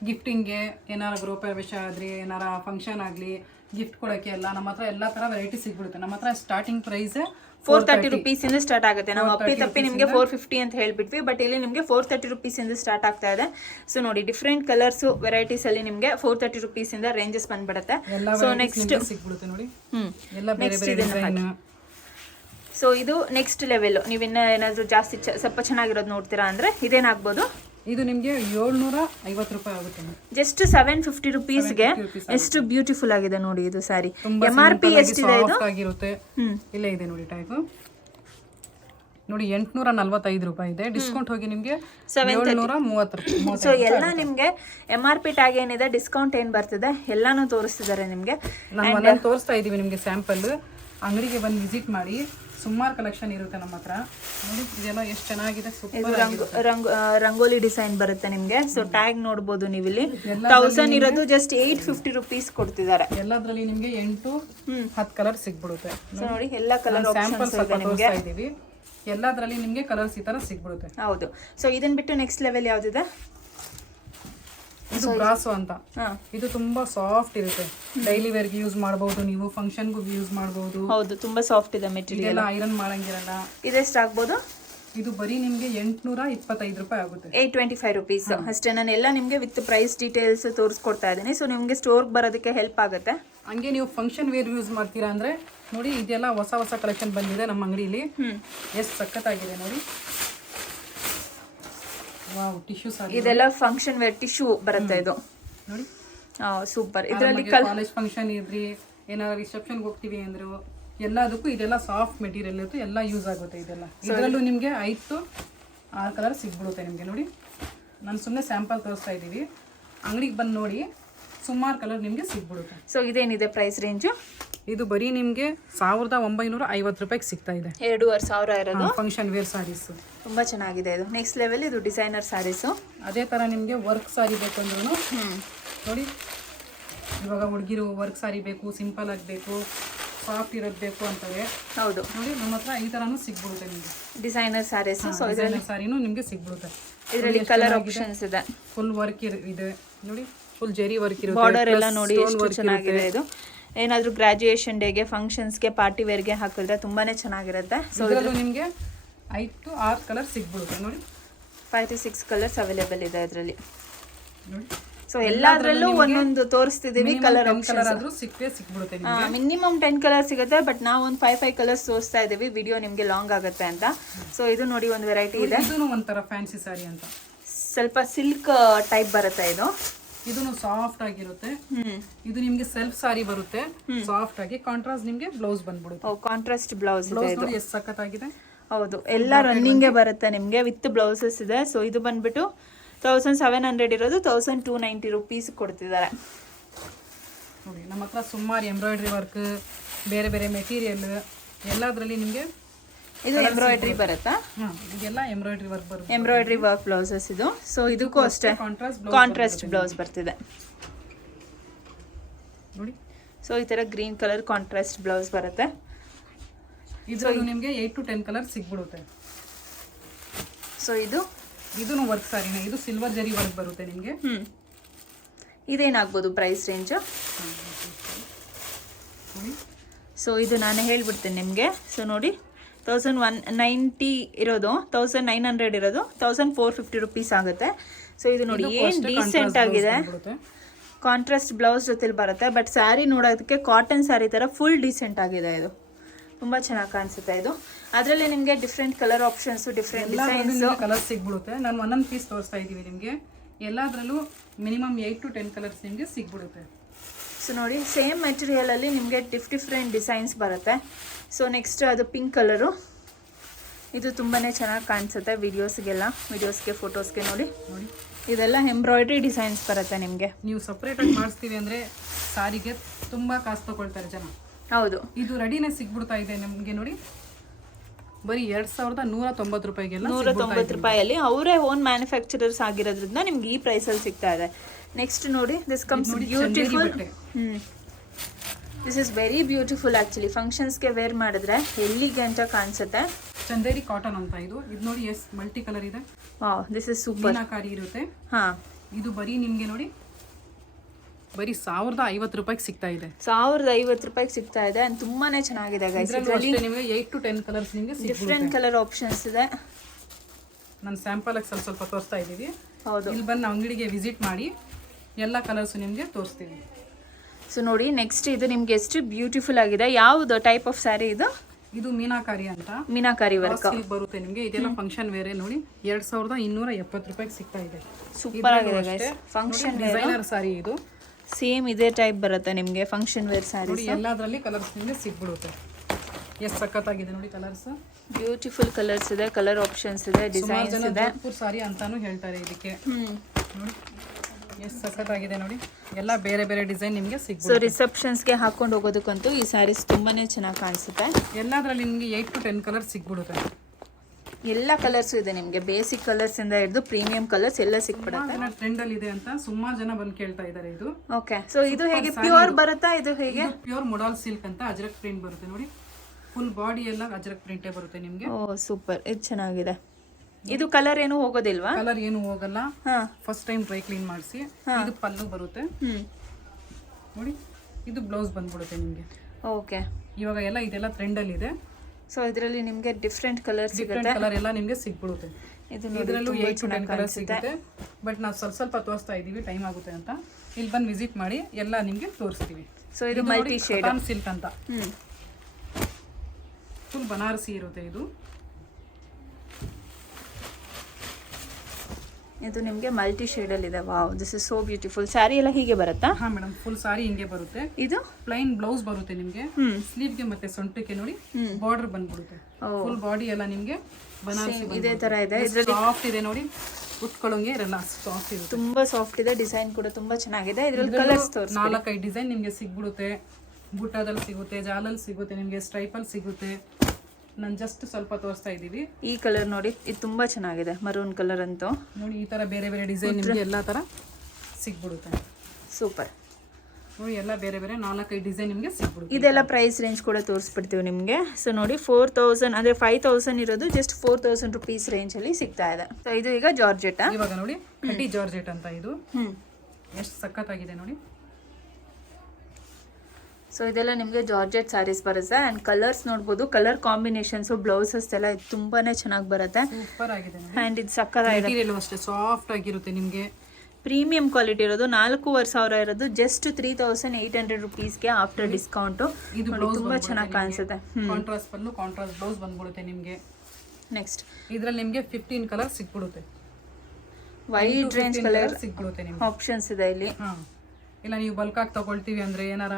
ಗಿಫ್ಟಿಂಗ್ಗೆ, ಏನಾರ ಗೃಹಪ್ರವೇಶ ಆದ್ರಿ, ಏನಾರ ಫಂಕ್ಷನ್ ಆಗಲಿ, ಗಿಫ್ಟ್ ಕೊಡೋಕ್ಕೆ ಎಲ್ಲ ನಮ್ಮ ಹತ್ರ ಎಲ್ಲ ಥರ ವೆರೈಟಿ ಸಿಗ್ಬಿಡುತ್ತೆ. ನಮ್ಮ ಹತ್ರ ಸ್ಟಾರ್ಟಿಂಗ್ ಪ್ರೈಸ್ 430 ರುಪೀಸ್ ಇಂದ ಸ್ಟಾರ್ಟ್ ಆಗುತ್ತೆ. ನಾವು ಅಪ್ಪಿ ತಪ್ಪಿ ನಿಮಗೆ 450 ಅಂತ ಹೇಳ್ಬಿಟ್ವಿ, ಬಟ್ ಇಲ್ಲಿ ನಿಮಗೆ 430 ರುಪೀಸ್ ಇಂದ ಸ್ಟಾರ್ಟ್ ಆಗ್ತಾ ಇದೆ. ಸೊ ನೋಡಿ, ಡಿಫ್ರೆಂಟ್ ಕಲರ್ಸ್ ವೆರೈಟೀಸ್ ಅಲ್ಲಿ ನಿಮಗೆ 430 ರುಪೀಸ್ ಇಂದ ರೇಂಜಸ್ ಬಂದ್ಬಿಡುತ್ತೆ. ಸೊ ನೆಕ್ಸ್ಟ್ ಸಿಗ್ಬಿಡುತ್ತೆ ನೋಡಿ, ಎಲ್ಲ ಬೇರೆ ಬೇರೆ ಡಿಸೈನ್. ಸೊ ಇದು ನೆಕ್ಸ್ಟ್ ಲೆವೆಲ್. ನೀವಿನ್ನ ಏನಾದರೂ ಜಾಸ್ತಿ ಸ್ವಲ್ಪ ಚೆನ್ನಾಗಿರೋದು ನೋಡ್ತೀರಾ ಅಂದ್ರೆ ಇದೇನಾಗ್ಬೋದು, ಇದು ನಿಮಗೆ 750 ರೂಪಾಯಿ ಆಗುತ್ತೆ. ಜಸ್ಟ್ 750 ರುಪೀಸ್ಗೆ ಎಷ್ಟು ಬ್ಯೂಟಿಫುಲ್ ಆಗಿದೆ ನೋಡಿ ಇದು ಸ್ಯಾರಿ. MRP ಎಷ್ಟಿದೆ ಇದು? ಆಗಿರುತ್ತೆ. ಇಲ್ಲೇ ಇದೆ ನೋಡಿ ಟೈಪ್. ನೋಡಿ 845 ರೂಪಾಯಿ ಇದೆ. ಡಿಸ್ಕೌಂಟ್ ಹೋಗಿ ನಿಮಗೆ 730 ರೂಪಾಯಿ. ಸೊ ಎಲ್ಲ ನಿಮಗೆ MRP ಟ್ಯಾಗ್ ಏನಿದೆ, ಡಿಸ್ಕೌಂಟ್ ಏನ್ ಬರ್ತಿದೆ ಎಲ್ಲಾನು ತೋರಿಸ್ತಿದ್ದಾರೆ ನಿಮಗೆ. ನಾವು ಒಂದೊಂದು ತೋರಿಸ್ತಾ ಇದೀವಿ ನಿಮಗೆ ಸ್ಯಾಂಪಲ್. ಅಂಗಡಿಗೆ ಬಂದು ವಿಸಿಟ್ ಮಾಡಿ, ಸುಮಾರು ಕಲೆಕ್ಷನ್ ಇರುತ್ತೆ ನಮ್ಮ ಹತ್ರ. ನೋಡಿ ಇದೆಲ್ಲ ಎಷ್ಟು ಚೆನ್ನಾಗಿದೆ, ರಂಗೋಲಿ ಡಿಸೈನ್ ಬರುತ್ತೆ ನಿಮ್ಗೆ. ಸೊ ಟ್ಯಾಗ್ ನೋಡ್ಬೋದು ನೀವು ಇಲ್ಲಿ. 1000 ಇರೋದು ಜಸ್ಟ್ 850 ರುಪೀಸ್ ಕೊಡ್ತಿದ್ದಾರೆ. ಎಲ್ಲದರಲ್ಲಿ ನಿಮ್ಗೆ 8-10 ಕಲರ್ ಸಿಗ್ಬಿಡುತ್ತೆ. ಸೊ ನೋಡಿ, ಎಲ್ಲ ಕಲರ್ ಸ್ಯಾಂಪಲ್ಸ್ ತೋರಿಸ್ತಾ ಇದೀವಿ. ಎಲ್ಲದರಲ್ಲಿ ನಿಮ್ಗೆ ಕಲರ್ಸ್ ಈ ತರ ಸಿಗ್ಬಿಡುತ್ತೆ. ಹೌದು. ಸೊ ಇದನ್ನ ಬಿಟ್ಟು ನೆಕ್ಸ್ಟ್ ಲೆವೆಲ್ ಯಾವ್ದಿದೆ? ಇದು ಬ್ರಾಸೋ ಅಂತ. ಇದು ತುಂಬಾ ಸಾಫ್ಟ್ ಇರುತ್ತೆ. ಡೈಲಿ ವೇರ್ಗೆ ಯೂಸ್ ಮಾಡಬಹುದು, ನೀವು ಫಂಕ್ಷನ್ಗೂ ಯೂಸ್ ಮಾಡಬಹುದು. ಹೌದು, ತುಂಬಾ ಸಾಫ್ಟ್ ಇದೆ ಮೆಟೀರಿಯಲ್. ಐರನ್ ಮಾಡಂಗಿರಲ್ಲ. ಇದೆಷ್ಟು ಆಗ್ಬೋದು? ಇದು ಬರೀ ನಿಮ್ಗೆ 825 ರೂಪಾಯಿ ಆಗುತ್ತೆ. 825 ರುಪೀಸ್ ಅಷ್ಟೇ. ನಾನು ಎಲ್ಲ ನಿಮ್ಗೆ ವಿತ್ ಪ್ರೈಸ್ ಡೀಟೇಲ್ಸ್ ತೋರಿಸ್ಕೊಡ್ತಾ ಇದ್ದೀನಿ. ಸೊ ನಿಮ್ಗೆ ಸ್ಟೋರ್ ಬರೋದಕ್ಕೆ ಹೆಲ್ಪ್ ಆಗುತ್ತೆ. ಹಂಗೆ ನೀವು ಫಂಕ್ಷನ್ ವೇರ್ ಯೂಸ್ ಮಾಡ್ತೀರಾ ಅಂದ್ರೆ ನೋಡಿ, ಇದೆಲ್ಲ ಹೊಸ ಹೊಸ ಕಲೆಕ್ಷನ್ ಬಂದಿದೆ ನಮ್ಮ ಅಂಗಡಿಲಿ. ಎಷ್ಟು ಸಖತ್ತಾಗಿದೆ ನೋಡಿ. ವಾವ್, ಟಿಶ್ಯೂಸ್ ಆಗಿದೆ. ಇದೆಲ್ಲ ಫಂಕ್ಷನ್ ವೇರ್ ಟಿಶ್ಯೂ ಬರುತ್ತೆ ಇದು ನೋಡಿ. ಸೂಪರ್. ಇದರಲ್ಲಿ ಕಾಲೇಜ್ ಫಂಕ್ಷನ್ ಇದ್ರಿ, ಏನಾದ್ರು ರಿಸೆಪ್ಷನ್ಗೆ ಹೋಗ್ತೀವಿ ಅಂದ್ರು ಎಲ್ಲದಕ್ಕೂ ಇದೆಲ್ಲ ಸಾಫ್ಟ್ ಮೆಟೀರಿಯಲ್ ಇರುತ್ತೆ, ಎಲ್ಲ ಯೂಸ್ ಆಗುತ್ತೆ. ಇದೆಲ್ಲ ಇದರಲ್ಲೂ ನಿಮಗೆ 5-6 ಕಲರ್ ಸಿಗ್ಬಿಡುತ್ತೆ ನಿಮಗೆ. ನೋಡಿ, ನಾನು ಸುಮ್ಮನೆ ಸ್ಯಾಂಪಲ್ ತೋರಿಸ್ತಾ ಇದ್ದೀವಿ. ಅಂಗಡಿಗೆ ಬಂದು ನೋಡಿ, ಸುಮಾರು ಕಲರ್ ನಿಮಗೆ ಸಿಗ್ಬಿಡುತ್ತೆ. ಸೊ ಇದೇನಿದೆ ಪ್ರೈಸ್ ರೇಂಜು? ಇದು ಬರೀ ನಿಮಗೆ 1950 ರೂಪಾಯಿಗೆ ಸಿಗ್ತಾ ಇದೆ. 2500 ಇರೋದು ಫಂಕ್ಷನ್ ವೇರ್ ಸಾರೀಸ್. ತುಂಬಾ ಚೆನ್ನಾಗಿದೆ ಇದು. ನೆಕ್ಸ್ಟ್ ಲೆವೆಲ್ ಇದು ಡಿಸೈನರ್ ಸಾರೀಸು. ಅದೇ ತರ ನಿಮಗೆ ವರ್ಕ್ ಸಾರಿ ಬೇಕು ಅಂದ್ರೂ ನೋಡಿ, ಇವಾಗ ಹುಡುಗಿರು ವರ್ಕ್ ಸಾರಿ ಬೇಕು, ಸಿಂಪಲ್ ಆಗಬೇಕು, ಸಾಫ್ಟ್ ಇರೋದು ಬೇಕು ಅಂತವೆ ಹೌದು, ನೋಡಿ ನಮ್ಮ ಹತ್ರ ಈ ಥರನೂ ಸಿಗ್ಬಿಡುತ್ತೆ ನಿಮಗೆ. ಡಿಸೈನರ್ ಸ್ಯಾರೀಸ್. ಸೊ ಇದರಲ್ಲಿ ಸಾರಿನೂ ನಿಮಗೆ ಸಿಗ್ಬಿಡುತ್ತೆ. ಕಲರ್ ಆಪ್ಷನ್ಸ್ ಇದೆ. ಫುಲ್ ವರ್ಕ್ ಇದೆ ನೋಡಿ, ಫುಲ್ ಜೆರಿ ವರ್ಕ್ ಇರುತ್ತೆ. ಬಾರ್ಡರ್ ಎಲ್ಲ ನೋಡಿ ಎಷ್ಟು ಚೆನ್ನಾಗಿದೆ. ಇದು ಏನಾದರೂ ಗ್ರಾಜುಯೇಷನ್ ಡೇಗೆ, ಫಂಕ್ಷನ್ಸ್ಗೆ, ಪಾರ್ಟಿ ವೇರ್ಗೆ ಹಾಕಿದ್ರೆ ತುಂಬಾನೇ ಚೆನ್ನಾಗಿರುತ್ತೆ. ಸೊ ಇದರಲ್ಲೂ ನಿಮಗೆ 5 to 6 ಕಲರ್ ಸಿಗ್ಬಿಡುತ್ತೆ ನೋಡಿ. 5 to 6 ಕಲರ್ಸ್ ಅವೈಲೇಬಲ್ ಇದೆ ಇದರಲ್ಲಿ. ನೋಡಿ ಸೊ ಎಲ್ಲದರಲ್ಲೂ ಒಂದೊಂದು ತೋರಿಸ್ತಿದ್ದೀವಿ. ಕಲರ್ ಕಲರ್ ಆದ್ರೂ ಸಿಕ್ಬಿಡುತ್ತೆ ನಿಮಗೆ. ಮಿನಿಮಮ್ 10 ಕಲರ್ ಸಿಗುತ್ತೆ. ಬಟ್ ನಾವು ಒಂದು 5 ಕಲರ್ಸ್ ತೋರಿಸ್ತಾ ಇದ್ದೀವಿ, ವಿಡಿಯೋ ನಿಮಗೆ ಲಾಂಗ್ ಆಗುತ್ತೆ ಅಂತ. ಸೊ ಇದು ನೋಡಿ ಒಂದು ವೆರೈಟಿ ಇದೆ. ಇದೂ ಒಂಥರ ಫ್ಯಾನ್ಸಿ ಸಾರಿ ಅಂತ, ಸ್ವಲ್ಪ ಸಿಲ್ಕ್ ಟೈಪ್ ಬರುತ್ತೆ ಇದು. ಇದೂ ಸಾಫ್ಟ್ ಆಗಿರುತ್ತೆ. ಇದು ನಿಮ್ಗೆ ಸೆಲ್ಫ್ ಸಾರಿ ಬರುತ್ತೆ, ಸಾಫ್ಟ್ ಆಗಿ. ಕಾಂಟ್ರಾಸ್ಟ್ ನಿಮ್ಗೆ ಬ್ಲೌಸ್ ಬಂದ್ಬಿಡುತ್ತೆ. ಕಾಂಟ್ರಾಸ್ಟ್ ಬ್ಲೌಸ್ ಇದೆ ಇದು. ನೋಡಿ ಎಷ್ಟು ಸಖತ್ತಾಗಿದೆ. ಹೌದು, ಎಲ್ಲ ರನ್ನಿಂಗ್ ಬರುತ್ತೆ ನಿಮಗೆ ವಿತ್ ಬ್ಲೌಸಸ್ ಇದೆ. ಸೊ ಇದು ಬಂದ್ಬಿಟ್ಟು 1700 ಇರೋದು 1290 ರುಪೀಸ್ ಕೊಡ್ತಿದ್ದಾರೆ. ನೋಡಿ ನಮ್ಮ ಹತ್ರ ಸುಮಾರು ಎಂಬ್ರಾಯ್ಡ್ರಿ ವರ್ಕ್, ಬೇರೆ ಬೇರೆ ಮೆಟೀರಿಯಲ್ ಎಲ್ಲದರಲ್ಲಿ ನಿಮಗೆ ಇದು ಎಂಬ್ರಾಯ್ಡ್ರಿ ಬರುತ್ತಾ? ಇದೆಲ್ಲ ಎಂಬ್ರಾಯ್ಡ್ರಿ ವರ್ಕ್ ಬರುತ್ತೆ. ಎಂಬ್ರಾಯ್ಡ್ರಿ ವರ್ಕ್ ಬ್ಲೌಸಸ್ ಇದು. ಸೊ ಇದಕ್ಕೂ ಅಷ್ಟೇ ಕಾಂಟ್ರಾಸ್ಟ್ ಬ್ಲೌಸ್ ಬರ್ತಿದೆ ನೋಡಿ. ಸೊ ಈ ತರ ಗ್ರೀನ್ ಕಲರ್ ಕಾಂಟ್ರಾಸ್ಟ್ ಬ್ಲೌಸ್ ಬರುತ್ತೆ. ಇದರಲ್ಲೂ ನಿಮಗೆ 8 to 10 ಕಲರ್ ಸಿಗ್ಬಿಡುತ್ತೆ. ಸೊ ಇದು ಇದೂ ವರ್ಕ್ ಸಾರಿನೇ. ಇದು ಸಿಲ್ವರ್ ಜರಿ ವರ್ಕ್ ಬರುತ್ತೆ ನಿಮಗೆ. ಇದೇನಾಗ್ಬೋದು ಪ್ರೈಸ್ ರೇಂಜ್? ಸೊ ಇದು ನಾನು ಹೇಳ್ಬಿಡ್ತೀನಿ ನಿಮಗೆ. ಸೊ ನೋಡಿ 1190 ಇರೋದು, 1900 ಇರೋದು 1450 ರುಪೀಸ್ ಆಗುತ್ತೆ. ಸೊ ಇದು ನೋಡಿ ಏನು ಡೀಸೆಂಟ್ ಆಗಿದೆ. ಕಾಂಟ್ರಾಸ್ಟ್ ಬ್ಲೌಸ್ ಜೊತೆಲಿ ಬರುತ್ತೆ. ಬಟ್ ಸ್ಯಾರಿ ನೋಡೋದಕ್ಕೆ ಕಾಟನ್ ಸ್ಯಾರಿ ಥರ ಫುಲ್ ಡೀಸೆಂಟ್ ಆಗಿದೆ. ಇದು ತುಂಬ ಚೆನ್ನಾಗಿ ಕಾಣಿಸುತ್ತೆ. ಇದು ಅದರಲ್ಲಿ ನಿಮಗೆ different colour options, different designs, colour ಸಿಗ್ಬಿಡುತ್ತೆ. ನಾನು ಒಂದೊಂದು ಪೀಸ್ ತೋರಿಸ್ತಾ ಇದ್ದೀವಿ ನಿಮಗೆ. ಎಲ್ಲದರಲ್ಲೂ ಮಿನಿಮಮ್ 8 to 10 ಕಲರ್ಸ್ ನಿಮಗೆ ಸಿಗ್ಬಿಡುತ್ತೆ. ಸೊ ನೋಡಿ ಸೇಮ್ ಮೆಟೀರಿಯಲಲ್ಲಿ ನಿಮಗೆ ಡಿಫ್ರೆಂಟ್ ಡಿಸೈನ್ಸ್ ಬರುತ್ತೆ. ಸೊ ನೆಕ್ಸ್ಟ್ ಅದು ಪಿಂಕ್ ಕಲರು. ಇದು ತುಂಬಾ ಚೆನ್ನಾಗಿ ಕಾಣಿಸುತ್ತೆ ವಿಡಿಯೋಸ್ಗೆ ಫೋಟೋಸ್ಗೆ. ನೋಡಿ ಇದೆಲ್ಲ ಎಂಬ್ರಾಯ್ಡ್ರಿ ಡಿಸೈನ್ಸ್ ಬರುತ್ತೆ ನಿಮಗೆ. ನೀವು ಸಪ್ರೇಟಾಗಿ ಮಾಡಿಸ್ತೀವಿ ಅಂದರೆ ಸಾರಿಗೆ ತುಂಬ ಕಾಸು ತಗೊಳ್ತಾರೆ ಜನ. ಹೌದು, ಇದು ರೆಡಿನೇ ಸಿಗ್ಬಿಡ್ತಾ ಇದೆ ನಮಗೆ. ನೋಡಿ ಬರೀ 2190 ರೂಪಾಯಿಗೆಲ್ಲ 190 ರೂಪಾಯಲ್ಲಿ ಅವರೇ ಓನ್ ಮ್ಯಾನುಫ್ಯಾಕ್ಚರರ್ಸ್ ಆಗಿರೋದ್ರಿಂದ ನಿಮ್ಗೆ ಈ ಪ್ರೈಸಲ್ಲಿ ಸಿಗ್ತಾ ಇದೆ. ನೆಕ್ಸ್ಟ್ ನೋಡಿ this comes beautiful. This is very beautiful actually. ಫಂಕ್ಷನ್ಸ್ಗೆ ವೇರ್ ಮಾಡಿದ್ರೆ ಎಲ್ಲಿಗೆ ಅಂತ ಕಾಣಿಸುತ್ತೆ. ಚಂದೇರಿ ಕಾಟನ್ ಅಂತ ಇದು. ಇದು ನೋಡಿ ಎಷ್ಟು ಮಲ್ಟಿ ಕಲರ್ ಇದೆ. Wow, this is super. Meenakari ಇರುತ್ತೆ. ಹಾಂ, ಇದು ಬರೀ ನಿಮಗೆ ನೋಡಿ ಬರೀ 1050 ರೂಪಾಯಿಗೆ ಸಿಗ್ತಾ ಇದೆ. 1050 ರೂಪಾಯಿಗೆ ಸಿಗ್ತಾ ಇದೆ. ಅಂಡ್ ತುಂಬಾನೇ ಚೆನ್ನಾಗಿದೆ ಗೈಸ್. ಇದರಲ್ಲಿ ನಿಮಗೆ 8 to 10 ಕಲರ್ಸ್ ನಿಮಗೆ ಡಿಫ್ರೆಂಟ್ ಕಲರ್ ಆಪ್ಷನ್ಸ್ ಇದೆ. ನಾನು ಸ್ಯಾಂಪಲ್ ಆಗಿ ಸ್ವಲ್ಪ ತೋರಿಸ್ತಾ ಇದ್ದೀವಿ. ಹೌದು, ಇಲ್ಲಿ ಬಂದು ಅಂಗಡಿಗೆ ವಿಸಿಟ್ ಮಾಡಿ ಎಲ್ಲ ಕಲರ್ಸ್ ನಿಮಗೆ ತೋರಿಸ್ತೀವಿ. ಸೊ ನೋಡಿ ನೆಕ್ಸ್ಟ್ ಇದು ನಿಮ್ಗೆ ಎಷ್ಟು ಬ್ಯೂಟಿಫುಲ್ ಆಗಿದೆ. ಯಾವುದು ಟೈಪ್ ಆಫ್ ಸ್ಯಾರಿ ಇದು? ಇದು ಮೀನಾಕಾರಿ ಅಂತ, ಮೀನಾಕಾರಿ ವರ್ಕ್ ಬರುತ್ತೆ ನಿಮಗೆ. ಇದೆಲ್ಲ ಫಂಕ್ಷನ್ ವೇರೆ. ನೋಡಿ 2270 ರೂಪಾಯಿಗೆ ಸಿಗ್ತಾ ಇದೆ. ಸೂಪರ್ ಆಗಿದೆ ಗೈಸ್. ಫಂಕ್ಷನ್ ಡಿಸೈನರ್ ಸಾರಿ ಇದು. ಸೇಮ್ ಇದೇ ಟೈಪ್ ಬರುತ್ತೆ ನಿಮಗೆ ಫಂಕ್ಷನ್ ವೇರ್ ಸ್ಯಾರೀಸ್. ನೋಡಿ ಎಲ್ಲದರಲ್ಲಿ ಕಲರ್ಸ್ ನಿಮಗೆ ಸಿಗ್ಬಿಡುತ್ತೆ. ಎಷ್ಟು ಸಖತ್ತಾಗಿದೆ ನೋಡಿ ಕಲರ್ಸ್. ಬ್ಯೂಟಿಫುಲ್ ಕಲರ್ಸ್ ಇದೆ, ಕಲರ್ ಆಪ್ಷನ್ಸ್ ಇದೆ, ಡಿಸೈನ್ಸ್ ಇದೆ. ಜೋಧ್ಪುರ್ ಸಾರಿ ಅಂತಾನು ಹೇಳ್ತಾರೆ ಇದಕ್ಕೆ. ನೋಡಿ ಎಷ್ಟು ಸಖತ್ತಾಗಿದೆ ನೋಡಿ. ಎಲ್ಲ ಬೇರೆ ಬೇರೆ ಡಿಸೈನ್ ನಿಮಗೆ ಸೊ ಸಿಗ್ಬೋದು. ರಿಸೆಪ್ಷನ್ಸ್ಗೆ ಹಾಕೊಂಡು ಹೋಗೋದಕ್ಕಂತೂ ಈ ಸ್ಯಾರೀಸ್ ತುಂಬಾನೇ ಚೆನ್ನಾಗಿ ಕಾಣಿಸುತ್ತೆ. ಎಲ್ಲದರಲ್ಲಿ ನಿಮಗೆ 8 to 10 ಕಲರ್ ಸಿಗ್ಬಿಡುತ್ತೆ. ಎಲ್ಲ ಕಲರ್ಸು ಇದೆ ನಿಮಗೆ. ಬೇಸಿಕ್ ಕಲರ್ಸ್ ಇಂದ ಹಿಡಿದು ಪ್ರೀಮಿಯಂ ಕಲರ್ಸ್ ಎಲ್ಲ ಸಿಕ್ಬಿಡುತ್ತೆ. ಟ್ರೆಂಡ್ ಅಲ್ಲಿ ಇದೆ ಅಂತ ಸುಮಾರು ಜನ ಬಂದು ಕೇಳ್ತಾ ಇದ್ದಾರೆ. ಇದು ಓಕೆ. ಸೊ ಇದು ಹೇಗೆ ಪ್ಯೂರ್ ಬರುತ್ತಾ? ಇದು ಹೇಗೆ? ಪ್ಯೂರ್ ಮೊಡಲ್ ಸಿಲ್ಕ್ ಅಂತ ಅಜ್ರಕ್ ಪ್ರಿಂಟ್ ಬರುತ್ತೆ ನೋಡಿ. ಫುಲ್ ಬಾಡಿ ಎಲ್ಲ ಅಜ್ರಕ್ ಪ್ರಿಂಟೇ ಬರುತ್ತೆ ನಿಮಗೆ. ಓ ಸೂಪರ್, ಇದು ಚೆನ್ನಾಗಿದೆ. ಇದು ಕಲರ್ ಏನು ಹೋಗೋದಿಲ್ವಾ? ಕಲರ್ ಏನು ಹೋಗಲ್ಲ. ಹಾ, ಫಸ್ಟ್ ಟೈಮ್ ಡ್ರೈ ಕ್ಲೀನ್ ಮಾಡಿಸಿ. ಇದು ಪಲ್ಲು ಬರುತ್ತೆ ನೋಡಿ. ಇದು ಬ್ಲೌಸ್ ಬಂದ್ಬಿಡುತ್ತೆ ನಿಮಗೆ. ಓಕೆ. ಇವಾಗ ಎಲ್ಲ ಇದೆಲ್ಲ ಟ್ರೆಂಡ್ ಅಲ್ಲಿ ಇದೆ. ಸೊ ಇದರಲ್ಲಿ ನಿಮಗೆ ಡಿಫ್ರೆಂಟ್ ಕಲರ್ ಸಿಗುತ್ತೆ. ಕಲರ್ ಎಲ್ಲ ನಿಮಗೆ ಸಿಗ್ಬಿಡುತ್ತೆ. ಇದರಲ್ಲೂ 8 to 10 ಕಲರ್ ಸಿಗುತ್ತೆ. ಬಟ್ ನಾವು ಸ್ವಲ್ಪ ತೋರಿಸ್ತಾ ಇದೀವಿ, ಟೈಮ್ ಆಗುತ್ತೆ ಅಂತ. ಇಲ್ಲಿ ಬಂದು ವಿಸಿಟ್ ಮಾಡಿ ಎಲ್ಲ ನಿಮಗೆ ತೋರಿಸ್ತೀವಿ. ಸೊ ಇದು ಮಲ್ಟಿ ಶೇಡ್ ಸಿಲ್ಕ್ ಅಂತ. ಫುಲ್ ಬನಾರಸಿ ಇರುತ್ತೆ ಇದು. ಇದು ನಿಮಗೆ ಮಲ್ಟಿ ಶೇಡಲ್ಲಿ ಇದೆ. Wow, this is so beautiful. Sari ಎಲ್ಲ ಹೀಗೆ ಬರುತ್ತಾ? ಹಾ ಮೇಡಮ್, ಫುಲ್ ಸಾರಿ ಹಿಂಗೆ ಬರುತ್ತೆ. ಇದು ಪ್ಲೈನ್ ಬ್ಲೌಸ್ ಬರುತ್ತೆ ನಿಮಗೆ. ಸ್ಲೀವ್ಗೆ ಮತ್ತೆ ಸೊಂಟಕ್ಕೆ ನೋಡಿ ಬಾರ್ಡರ್ ಬಂದ್ಬಿಡುತ್ತೆ. ಫುಲ್ ಬಾಡಿ ಎಲ್ಲ ನಿಮಗೆ ಬನಾರಸಿ ಇದೇ ತರ ಇದೆ. ಸಾಫ್ಟ್ ಇದೆ ನೋಡಿ, ಉಟ್ಕೊಳ್ಳೋಂಗೆ ಇರಲ್ಲ, ಸಾಫ್ಟ್ ಇದೆ. ತುಂಬಾ ಸಾಫ್ಟ್ ಇದೆ. ಡಿಸೈನ್ ಕೂಡ ತುಂಬಾ ಚೆನ್ನಾಗಿದೆ. ಇದರಲ್ಲಿ ಕಲರ್ಸ್ ತೋರಿಸಿ. 4-5 ಡಿಸೈನ್ ನಿಮಗೆ ಸಿಗ್ಬಿಡುತ್ತೆ. ಬುಟ್ಟಾದಲ್ಲಿ ಸಿಗುತ್ತೆ, ಜಾಲಲ್ಲಿ ಸಿಗುತ್ತೆ, ನಿಮಗೆ ಸ್ಟ್ರೈಪಲ್ಲಿ ಸಿಗುತ್ತೆ. ನಾನು ಜಸ್ಟ್ ಸ್ವಲ್ಪ ತೋರಿಸ್ತಾ ಇದ್ದೀವಿ. ಈ ಕಲರ್ ನೋಡಿ, ಇದು ತುಂಬಾ ಚೆನ್ನಾಗಿದೆ. ಮರೂನ್ ಕಲರ್ ಅಂತೂ ನೋಡಿ. ಈ ತರ ಬೇರೆ ಬೇರೆ ಡಿಸೈನ್ ನಿಮಗೆ ಎಲ್ಲ ತರ ಸಿಗ್ಬಿಡುತ್ತೆ. ಸೂಪರ್. ನೋಡಿ ಎಲ್ಲ ಬೇರೆ ಬೇರೆ 4-5 ಡಿಸೈನ್ ನಿಮಗೆ ಸಿಗ್ಬಿಡುತ್ತೆ. ಇದೆಲ್ಲ ಪ್ರೈಸ್ ರೇಂಜ್ ಕೂಡ ತೋರಿಸ್ಬಿಡ್ತೀವಿ ನಿಮಗೆ. ಸೊ ನೋಡಿ 4000 ಅಂದರೆ 5000 ಇರೋದು ಜಸ್ಟ್ 4000 ರುಪೀಸ್ ರೇಂಜಲ್ಲಿ ಸಿಗ್ತಾ ಇದೆ. ಸೊ ಇದು ಈಗ ಜಾರ್ಜೆಟಾ? ಇವಾಗ ನೋಡಿ ಕಟಿ ಜಾರ್ಜೆಟ್ ಅಂತ ಇದು ಎಷ್ಟು ಸಖತ್ತಾಗಿದೆ ನೋಡಿ. ಸೊ ಇದೆಲ್ಲ ನಿಮಗೆ ಜಾರ್ಜೆಟ್ ಸ್ಯಾರೀಸ್ ಬರುತ್ತೆ ಆ್ಯಂಡ್ ಕಲರ್ಸ್ ನೋಡ್ಬೋದು. ಕಲರ್ ಕಾಂಬಿನೇಷನ್ಸು ಬ್ಲೌಸಸ್ ಎಲ್ಲ ತುಂಬಾ ಚೆನ್ನಾಗಿ ಬರುತ್ತೆ. ಸೂಪರ್ ಆಗಿದೆ ನೋಡಿ. ಆ್ಯಂಡ್ ಇದು ಸಕ್ಕತ್ತಾಗಿದೆ. ಮೆಟೀರಿಯಲ್ ಅಷ್ಟೇ ಸಾಫ್ಟ್ ಆಗಿರುತ್ತೆ ನಿಮಗೆ. ಪ್ರೀಮಿಯಂ ಕ್ವಾಲಿಟಿ ಇರೋದು 4500 ಇರೋದು ಜಸ್ಟ್ 3800 ರುಪೀಸ್ಗೆ ಆಫ್ಟರ್ ಡಿಸ್ಕೌಂಟು. ಇದು ತುಂಬಾ ಚೆನ್ನಾಗಿ ಕಾಣಿಸುತ್ತೆ. ಕಾಂಟ್ರಾಸ್ಟ್ ಪಲ್ಲು ಕಾಂಟ್ರಾಸ್ಟ್ ಬ್ಲೌಸ್ ಬಂದ್ಬಿಡುತ್ತೆ ನಿಮಗೆ. ನೆಕ್ಸ್ಟ್ ಇದರಲ್ಲಿ ನಿಮಗೆ 15 ಕಲರ್ ಸಿಕ್ಬಿಡುತ್ತೆ. ವೈಡ್ ರೇಂಜ್ ಕಲರ್ ಸಿಕ್ಬಿಡುತ್ತೆ ನಿಮಗೆ. ಆಪ್ಷನ್ಸ್ ಇದೆ ಇಲ್ಲಿ. ಹಾಂ, ಇಲ್ಲ ನೀವು ಬಲ್ಕಾಗಿ ತಗೊಳ್ತೀವಿ ಅಂದರೆ ಏನಾರ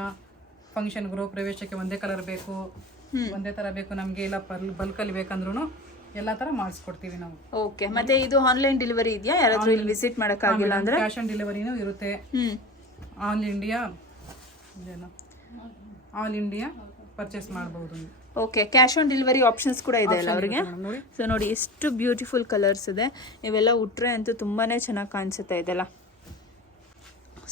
ಫಂಕ್ಷನ್ ಗೃಹ ಪ್ರವೇಶಕ್ಕೆ ಒಂದೇ ಕಲರ್ ಬೇಕು, ಒಂದೇ ಥರ ಬೇಕು ನಮಗೆ, ಇಲ್ಲ ಬಲ್ಕಲ್ಲಿ ಬೇಕಂದ್ರೂ ಎಲ್ಲ ಥರ ಮಾಡಿಸ್ಕೊಡ್ತೀವಿ ನಾವು. ಓಕೆ. ಮತ್ತೆ ಇದು ಆನ್ಲೈನ್ ಡೆಲಿವರಿ ಇದೆಯಾ? ಯಾರಾದರೂ ಇಲ್ಲಿ ವಿಸಿಟ್ ಮಾಡೋಕ್ಕಾಗಿಲ್ಲ ಅಂದರೆ ಕ್ಯಾಶ್ ಆನ್ ಡೆಲಿವರಿನೂ ಇರುತ್ತೆ. ಆಲ್ ಇಂಡಿಯಾ ಪರ್ಚೇಸ್ ಮಾಡ್ಬೋದು. Okay, cash on delivery options ಕೂಡ ಇದೆ ಅಲ್ಲ ಅವರಿಗೆ. ಸೊ ನೋಡಿ ಎಷ್ಟು ಬ್ಯೂಟಿಫುಲ್ ಕಲರ್ಸ್ ಇದೆ. ಇವೆಲ್ಲ ಉಟ್ರೆ ಅಂತೂ ತುಂಬಾ ಚೆನ್ನಾಗಿ ಕಾಣಿಸುತ್ತೆ ಇದೆಲ್ಲ.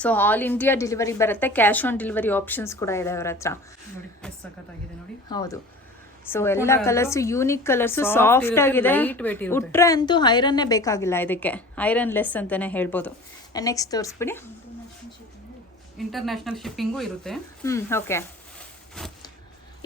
ಸೊ ಆಲ್ ಇಂಡಿಯಾ ಡೆಲಿವರಿ ಬರುತ್ತೆ, ಕ್ಯಾಶ್ ಆನ್ ಡೆಲಿವರಿ ಆಪ್ಷನ್ಸ್ ಕೂಡ ಇದೆ ಅವರ ಹತ್ರ. ನೋಡಿ ಎಷ್ಟು ಸಖತ್ತಾಗಿದೆ ನೋಡಿ. ಹೌದು. ಸೊ ಎಲ್ಲ ಕಲರ್ಸು ಯೂನಿಕ್ ಕಲರ್ಸು, ಸಾಫ್ಟ್ ಆಗಿದೆ. ಉಟ್ರೆ ಅಂತೂ ಐರನ್ನೇ ಬೇಕಾಗಿಲ್ಲ, ಇದಕ್ಕೆ ಐರನ್ ಲೆಸ್ ಅಂತಾನೆ ಹೇಳ್ಬೋದು. ನೆಕ್ಸ್ಟ್ ತೋರಿಸ್ಬಿಡಿ. ಇಂಟರ್ನ್ಯಾಷನಲ್ ಶಿಪ್ಪಿಂಗು ಇರುತ್ತೆ. ಓಕೆ.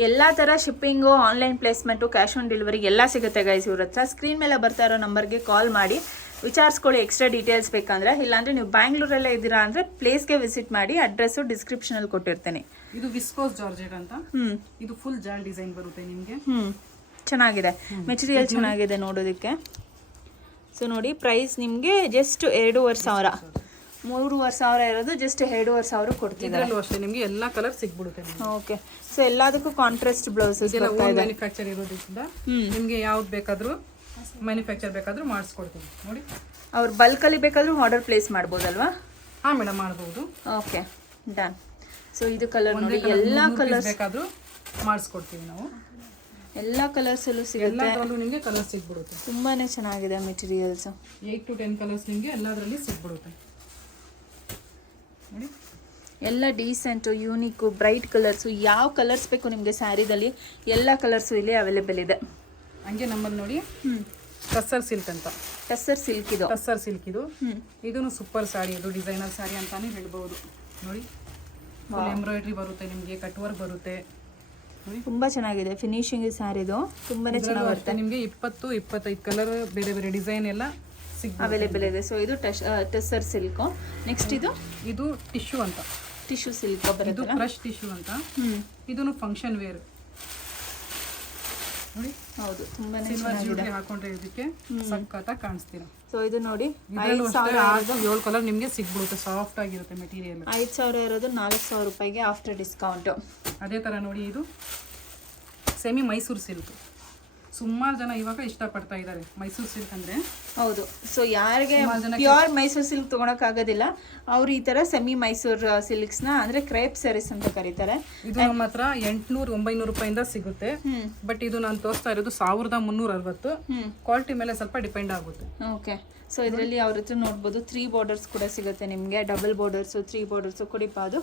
ಎಲ್ಲ ಥರ shipping, online placement, cash on delivery ಎಲ್ಲ ಸಿಗುತ್ತೆ ಗೈಸ್ ಇವ್ರ ಹತ್ರ. ಸ್ಕ್ರೀನ್ ಮೇಲೆ ಬರ್ತಾ ಇರೋ ನಂಬರ್ಗೆ ಕಾಲ್ ಮಾಡಿ ವಿಚಾರಿಸ್ಕೊಳ್ಳಿ ಎಕ್ಸ್ಟ್ರಾ ಡೀಟೇಲ್ಸ್ ಬೇಕಂದ್ರೆ. ಇಲ್ಲಾಂದರೆ ನೀವು ಬ್ಯಾಂಗ್ಳೂರಲ್ಲೇ ಇದ್ದೀರಾ ಅಂದರೆ ಪ್ಲೇಸ್ಗೆ ವಿಸಿಟ್ ಮಾಡಿ. ಅಡ್ರೆಸ್ಸು ಡಿಸ್ಕ್ರಿಪ್ಷನಲ್ಲಿ ಕೊಟ್ಟಿರ್ತೇನೆ. ಇದು ವಿಸ್ಕೋಸ್ ಜಾರ್ಜೆಟ್ ಅಂತ. ಇದು ಫುಲ್ ಜಾಲ್ ಡಿಸೈನ್ ಬರುತ್ತೆ ನಿಮಗೆ. ಚೆನ್ನಾಗಿದೆ, ಮೆಟೀರಿಯಲ್ ಚೆನ್ನಾಗಿದೆ ನೋಡೋದಕ್ಕೆ. ಸೊ ನೋಡಿ ಪ್ರೈಸ್ ನಿಮಗೆ ಜಸ್ಟ್ 2500, 3500 ಇರೋದು ಜಸ್ಟ್ 2500 ಕೊಡ್ತಿದ್ದಾರೆ. ಇದರಲ್ಲೂ ಅಷ್ಟೇ ನಿಮಗೆ ಎಲ್ಲ ಕಲರ್ ಸಿಗ್ಬಿಡುತ್ತೆ. ಓಕೆ. ಸೊ ಎಲ್ಲದಕ್ಕೂ ಕಾಂಟ್ರಾಸ್ಟ್ ಬ್ಲೌಸಸ್ ಮ್ಯಾನುಫ್ಯಾಕ್ಚರ್ ಇರೋದ್ರಿಂದ ನಿಮಗೆ ಯಾವ್ದು ಬೇಕಾದರೂ ಮ್ಯಾನುಫ್ಯಾಕ್ಚರ್ ಬೇಕಾದರೂ ಮಾಡಿಸ್ಕೊಡ್ತೀವಿ ನೋಡಿ. ಅವ್ರು ಬಲ್ಕಲ್ಲಿ ಬೇಕಾದರೂ ಆರ್ಡರ್ ಪ್ಲೇಸ್ ಮಾಡ್ಬೋದಲ್ವಾ? ಹಾಂ ಮೇಡಮ್, ಮಾಡ್ಬೋದು. Okay, done. ಸೊ ಇದು ಕಲರ್ ನೋಡಿ, ಎಲ್ಲ ಕಲರ್ಸ್ ಬೇಕಾದರೂ ಮಾಡಿಸ್ಕೊಡ್ತೀವಿ ನಾವು. ಎಲ್ಲ ಕಲರ್ಸಲ್ಲೂ ಸಿಗುತ್ತೆ. ಎಲ್ಲದರಲ್ಲೂ ನಿಮಗೆ ಕಲರ್ ಸಿಗ್ಬಿಡುತ್ತೆ. ತುಂಬಾ ಚೆನ್ನಾಗಿದೆ ಮೆಟೀರಿಯಲ್ಸು. 8 to 10 ಕಲರ್ಸ್ ನಿಮಗೆ ಎಲ್ಲದರಲ್ಲಿ ಸಿಗ್ಬಿಡುತ್ತೆ ನೋಡಿ. ಎಲ್ಲ ಡೀಸೆಂಟು, ಯೂನಿಕ್ಕು, ಬ್ರೈಟ್ ಕಲರ್ಸು. ಯಾವ ಕಲರ್ಸ್ ಬೇಕು ನಿಮಗೆ ಸ್ಯಾರಿದಲ್ಲಿ ಎಲ್ಲ ಕಲರ್ಸು ಇಲ್ಲಿ ಅವೈಲೇಬಲ್ ಇದೆ. ಹಂಗೆ ನಮ್ಮಲ್ಲಿ ನೋಡಿ ಟಸ್ಸರ್ ಸಿಲ್ಕ್ ಅಂತ. ಟಸ್ಸರ್ ಸಿಲ್ಕ್ ಇದು. ಟಸ್ಸರ್ ಸಿಲ್ಕ್ ಇದು. ಇದೂ ಸೂಪರ್ ಸ್ಯಾರಿ, ಇದು ಡಿಸೈನರ್ ಸ್ಯಾರಿ ಅಂತಾನೆ ಹೇಳ್ಬೋದು ನೋಡಿ. ಎಂಬ್ರಾಯ್ಡ್ರಿ ಬರುತ್ತೆ ನಿಮಗೆ, ಕಟ್ ವರ್ಕ್ ಬರುತ್ತೆ. ತುಂಬಾ ಚೆನ್ನಾಗಿದೆ ಫಿನಿಶಿಂಗ್ ಸ್ಯಾರಿದು. ತುಂಬಾನೇ ಚೆನ್ನಾಗಿ ಬರುತ್ತೆ ನಿಮಗೆ. 20-25 ಕಲರ್ ಬೇರೆ ಬೇರೆ ಡಿಸೈನ್ ಎಲ್ಲ ಅವೈಲೇಬಲ್ ಇದೆ. ಸೊ ಇದು ಟಸ್ಸರ್ ಸಿಲ್ಕ್. ನೆಕ್ಸ್ಟ್ ಇದು ಟಿಶ್ಯೂ ಅಂತ. ಟಿಶ್ಯೂ ಸಿಲ್ಕ್ ಬರುತ್ತೆ. ಇದು ಕ್ರಶ್ ಟಿಶ್ಯೂ ಅಂತ. ಇದನ್ನು ಫಂಕ್ಷನ್ ವೇರ್ ನೋಡಿ. ಹೌದು, ತುಂಬಾನೇ ಸಿಲ್ವರ್ ಜ್ಯುವೆಲರಿ ಹಾಕೊಂಡ್ರೆ ಇದಕ್ಕೆ ಸಖತ್ತಾಗಿ ಕಾಣಿಸ್ತೀರಾ. ಸೊ ಇದು ನೋಡಿ 7 ಕಲರ್ ನಿಮಗೆ ಸಿಗ್ಬಿಡುತ್ತೆ. ಸಾಫ್ಟ್ ಆಗಿರುತ್ತೆ ಮೆಟೀರಿಯಲ್. 5000 ಇರೋದು 4000 ರೂಪಾಯಿಗೆ ಆಫ್ಟರ್ ಡಿಸ್ಕೌಂಟ್. ಅದೇ ಥರ ನೋಡಿ, ಇದು ಸೆಮಿ ಮೈಸೂರು ಸಿಲ್ಕ್. ಸುಮಾರು ಜನ ಇವಾಗ ಇಷ್ಟಪಡ್ತಾ ಇದ್ದಾರೆ ಮೈಸೂರು ಸಿಲ್ಕ್ ಅಂದರೆ. ಹೌದು. ಸೊ ಯಾರಿಗೆ ಪ್ಯೂರ್ ಮೈಸೂರು ಸಿಲ್ಕ್ ತೊಗೊಳಕ್ಕಾಗೋದಿಲ್ಲ ಅವ್ರು ಈ ಥರ ಸೆಮಿ ಮೈಸೂರು ಸಿಲ್ಕ್ಸ್ನ ಅಂದರೆ ಕ್ರೇಪ್ ಸ್ಯಾರೀಸ್ ಅಂತ ಕರೀತಾರೆ. ಇದು ನಮ್ಮ ಹತ್ರ 800-900 ರೂಪಾಯಿಂದ ಸಿಗುತ್ತೆ. ಬಟ್ ಇದು ನಾನು ತೋರಿಸ್ತಾ ಇರೋದು 1360. ಕ್ವಾಲಿಟಿ ಮೇಲೆ ಸ್ವಲ್ಪ ಡಿಪೆಂಡ್ ಆಗುತ್ತೆ. ಓಕೆ. ಸೊ ಇದರಲ್ಲಿ ಅವ್ರ ಹತ್ರ ನೋಡ್ಬೋದು 3 ಬಾರ್ಡರ್ಸ್ ಕೂಡ ಸಿಗುತ್ತೆ ನಿಮಗೆ. ಡಬಲ್ ಬಾರ್ಡರ್ಸು, 3 ಬಾರ್ಡರ್ಸು ಕೊಡಿಪಾದು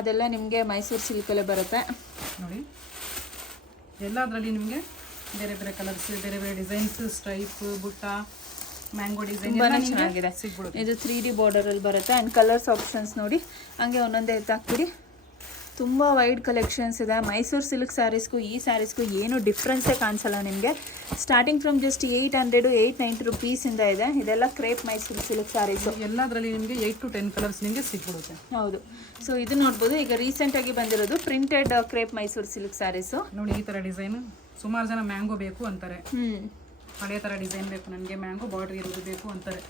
ಅದೆಲ್ಲ ನಿಮಗೆ ಮೈಸೂರು ಸಿಲ್ಕಲ್ಲೇ ಬರುತ್ತೆ ನೋಡಿ. ಎಲ್ಲದರಲ್ಲಿ ನಿಮಗೆ ಬೇರೆ ಬೇರೆ ಕಲರ್ಸ್, ಬೇರೆ ಬೇರೆ ಡಿಸೈನ್ಸ್, ಸ್ಟ್ರೈಪ್, ಬುಟ್ಟ, ಮ್ಯಾಂಗೋ ಡಿಸೈನ್ ತುಂಬಾನೇ ಚೆನ್ನಾಗಿದೆ. ಇದು 3D ಬಾರ್ಡರಲ್ಲಿ ಬರುತ್ತೆ. ಆ್ಯಂಡ್ ಕಲರ್ಸ್ ಆಪ್ಷನ್ಸ್ ನೋಡಿ, ಹಂಗೆ ಒಂದೊಂದೇ ಎತ್ತಾಕ್ಬಿಡಿ. ತುಂಬ ವೈಡ್ ಕಲೆಕ್ಷನ್ಸ್ ಇದೆ. ಮೈಸೂರು ಸಿಲ್ಕ್ ಸ್ಯಾರೀಸ್ಗೂ ಈ ಸ್ಯಾರೀಸ್ಗೂ ಏನು ಡಿಫ್ರೆನ್ಸೇ ಕಾಣಿಸಲ್ಲ ನಿಮಗೆ. ಸ್ಟಾರ್ಟಿಂಗ್ ಫ್ರಮ್ ಜಸ್ಟ್ 800-890 ರುಪೀಸಿಂದ ಇದೆ. ಇದೆಲ್ಲ ಕ್ರೇಪ್ ಮೈಸೂರು ಸಿಲ್ಕ್ ಸ್ಯಾರೀಸು. ಎಲ್ಲದರಲ್ಲಿ ನಿಮಗೆ 8 to 10 ಕಲರ್ಸ್ ನಿಮಗೆ ಸಿಗ್ಬಿಡುತ್ತೆ. ಹೌದು. ಸೊ ಇದು ನೋಡ್ಬೋದು, ಈಗ ರೀಸೆಂಟಾಗಿ ಬಂದಿರೋದು printed crepe Mysore silk saris ನೋಡಿ. ಈ ಥರ ಡಿಸೈನ್ ಸುಮಾರು ಜನ ಮ್ಯಾಂಗೋ ಬೇಕು ಅಂತಾರೆ. ಹಳೆ ಥರ ಡಿಸೈನ್ ಬೇಕು ನನಗೆ, ಮ್ಯಾಂಗೋ ಬಾರ್ಡರ್ ಇರೋದು ಬೇಕು ಅಂತಾರೆ.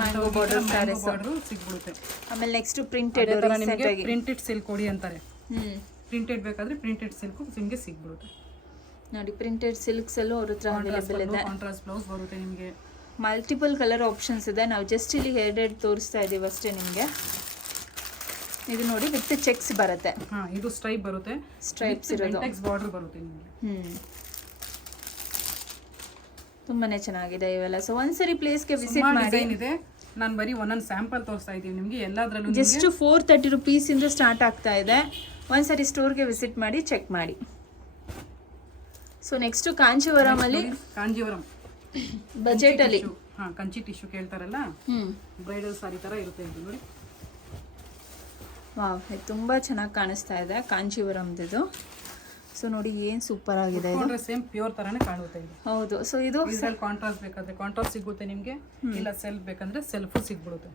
ಮ್ಯಾಂಗೋ ಬಾರ್ಡರ್ ಸ್ಯಾರೀಸ್ ಸಿಗ್ಬಿಡುತ್ತೆ. ಆಮೇಲೆ ನೆಕ್ಸ್ಟ್ ಪ್ರಿಂಟೆಡ್ ಪ್ರಿಂಟೆಡ್ ಸಿಲ್ಕ್ ಕೊಡಿ ಅಂತಾರೆ. ಪ್ರಿಂಟೆಡ್ ಬೇಕಾದ್ರೆ ಪ್ರಿಂಟೆಡ್ ಸಿಲ್ಕ್ ನಿಮಗೆ ಸಿಗ್ಬಿಡುತ್ತೆ ನೋಡಿ. ಪ್ರಿಂಟೆಡ್ ಸಿಲ್ಕ್ಸ್ ಅಲ್ಲೂ ಅವ್ರ ಹತ್ರ ಅವೈಲೇಬಲ್ ಇದೆ. ಕಾಂಟ್ರಾಸ್ಟ್ ಬ್ಲೌಸ್ ಬರುತ್ತೆ ನಿಮಗೆ. ಮಲ್ಟಿಪಲ್ ಕಲರ್ ಆಪ್ಷನ್ಸ್ ಇದೆ. ನಾವು ಜಸ್ಟ್ ಇಲ್ಲಿ ಎರಡೆರಡು ತೋರಿಸ್ತಾ ಇದ್ದೀವಿ ಅಷ್ಟೇ ನಿಮಗೆ. ಇದು ನೋಡಿ ವಿತ್ ಚೆಕ್ಸ್ ಬರುತ್ತೆ. ಇದು ಸ್ಟ್ರೈಪ್ ಬರುತ್ತೆ. ಸ್ಟ್ರೈಪ್ಸ್ ಇರೋದು ಬಾರ್ಡರ್ ಬರುತ್ತೆ ನಿಮಗೆ. ತುಂಬಾನೇ ಚೆನ್ನಾಗಿದೆ ಇವೆಲ್ಲ. ಸೊ ಒಂದ್ಸರಿ ಪ್ಲೇಸ್ಗೆ ವಿಸಿಟ್ ಮಾಡಿ. ಇದೆ ನಾನು ಬರೀ ಒಂದೊಂದು ಸ್ಯಾಂಪಲ್ ತೋರಿಸ್ತಾ ಇದ್ದೀವಿ ನಿಮಗೆ. ಎಲ್ಲದರಲ್ಲೂ ಜಸ್ಟ್ 430 ರುಪೀಸಿಂದ ಸ್ಟಾರ್ಟ್ ಆಗ್ತಾ ಇದೆ. ಒಂದ್ಸರಿ ಸ್ಟೋರ್ಗೆ ವಿಸಿಟ್ ಮಾಡಿ ಚೆಕ್ ಮಾಡಿ. ಸೊ ನೆಕ್ಸ್ಟು ಕಾಂಚೀವರಮಲ್ಲಿ ಕಾಂಜೀವರಂ ಬಜೆಟಲ್ಲಿ ಹಾಂ ಕಂಚಿ ಟಿಶ್ಯೂ ಕೇಳ್ತಾರಲ್ಲ, ಬ್ರೈಡಲ್ ಸಾರಿ ಥರ ಇರುತ್ತೆ ಇದು ನೋಡಿ. ವಾವ್, ಇದು ತುಂಬ ಚೆನ್ನಾಗಿ ಕಾಣಿಸ್ತಾ ಇದೆ ಕಾಂಚೀವರಮ್ದು. ಸೊ ನೋಡಿ ಏನು ಸೂಪರ್ ಆಗಿದೆ ಇದು. ಸೇಮ್ ಪ್ಯೂರ್ ಥರನೇ ಕಾಣುತ್ತೆ ಇದು. ಹೌದು. ಸೊ ಇದು ಇದ್ರಲ್ಲಿ ಕಾಂಟ್ರಾಸ್ಟ್ ಬೇಕಾದ್ರೆ ಕಾಂಟ್ರಾಸ್ಟ್ ಸಿಗುತ್ತೆ ನಿಮಗೆ, ಇಲ್ಲ ಸೆಲ್ಫ್ ಬೇಕಂದ್ರೆ ಸೆಲ್ಫು ಸಿಗ್ಬಿಡುತ್ತೆ.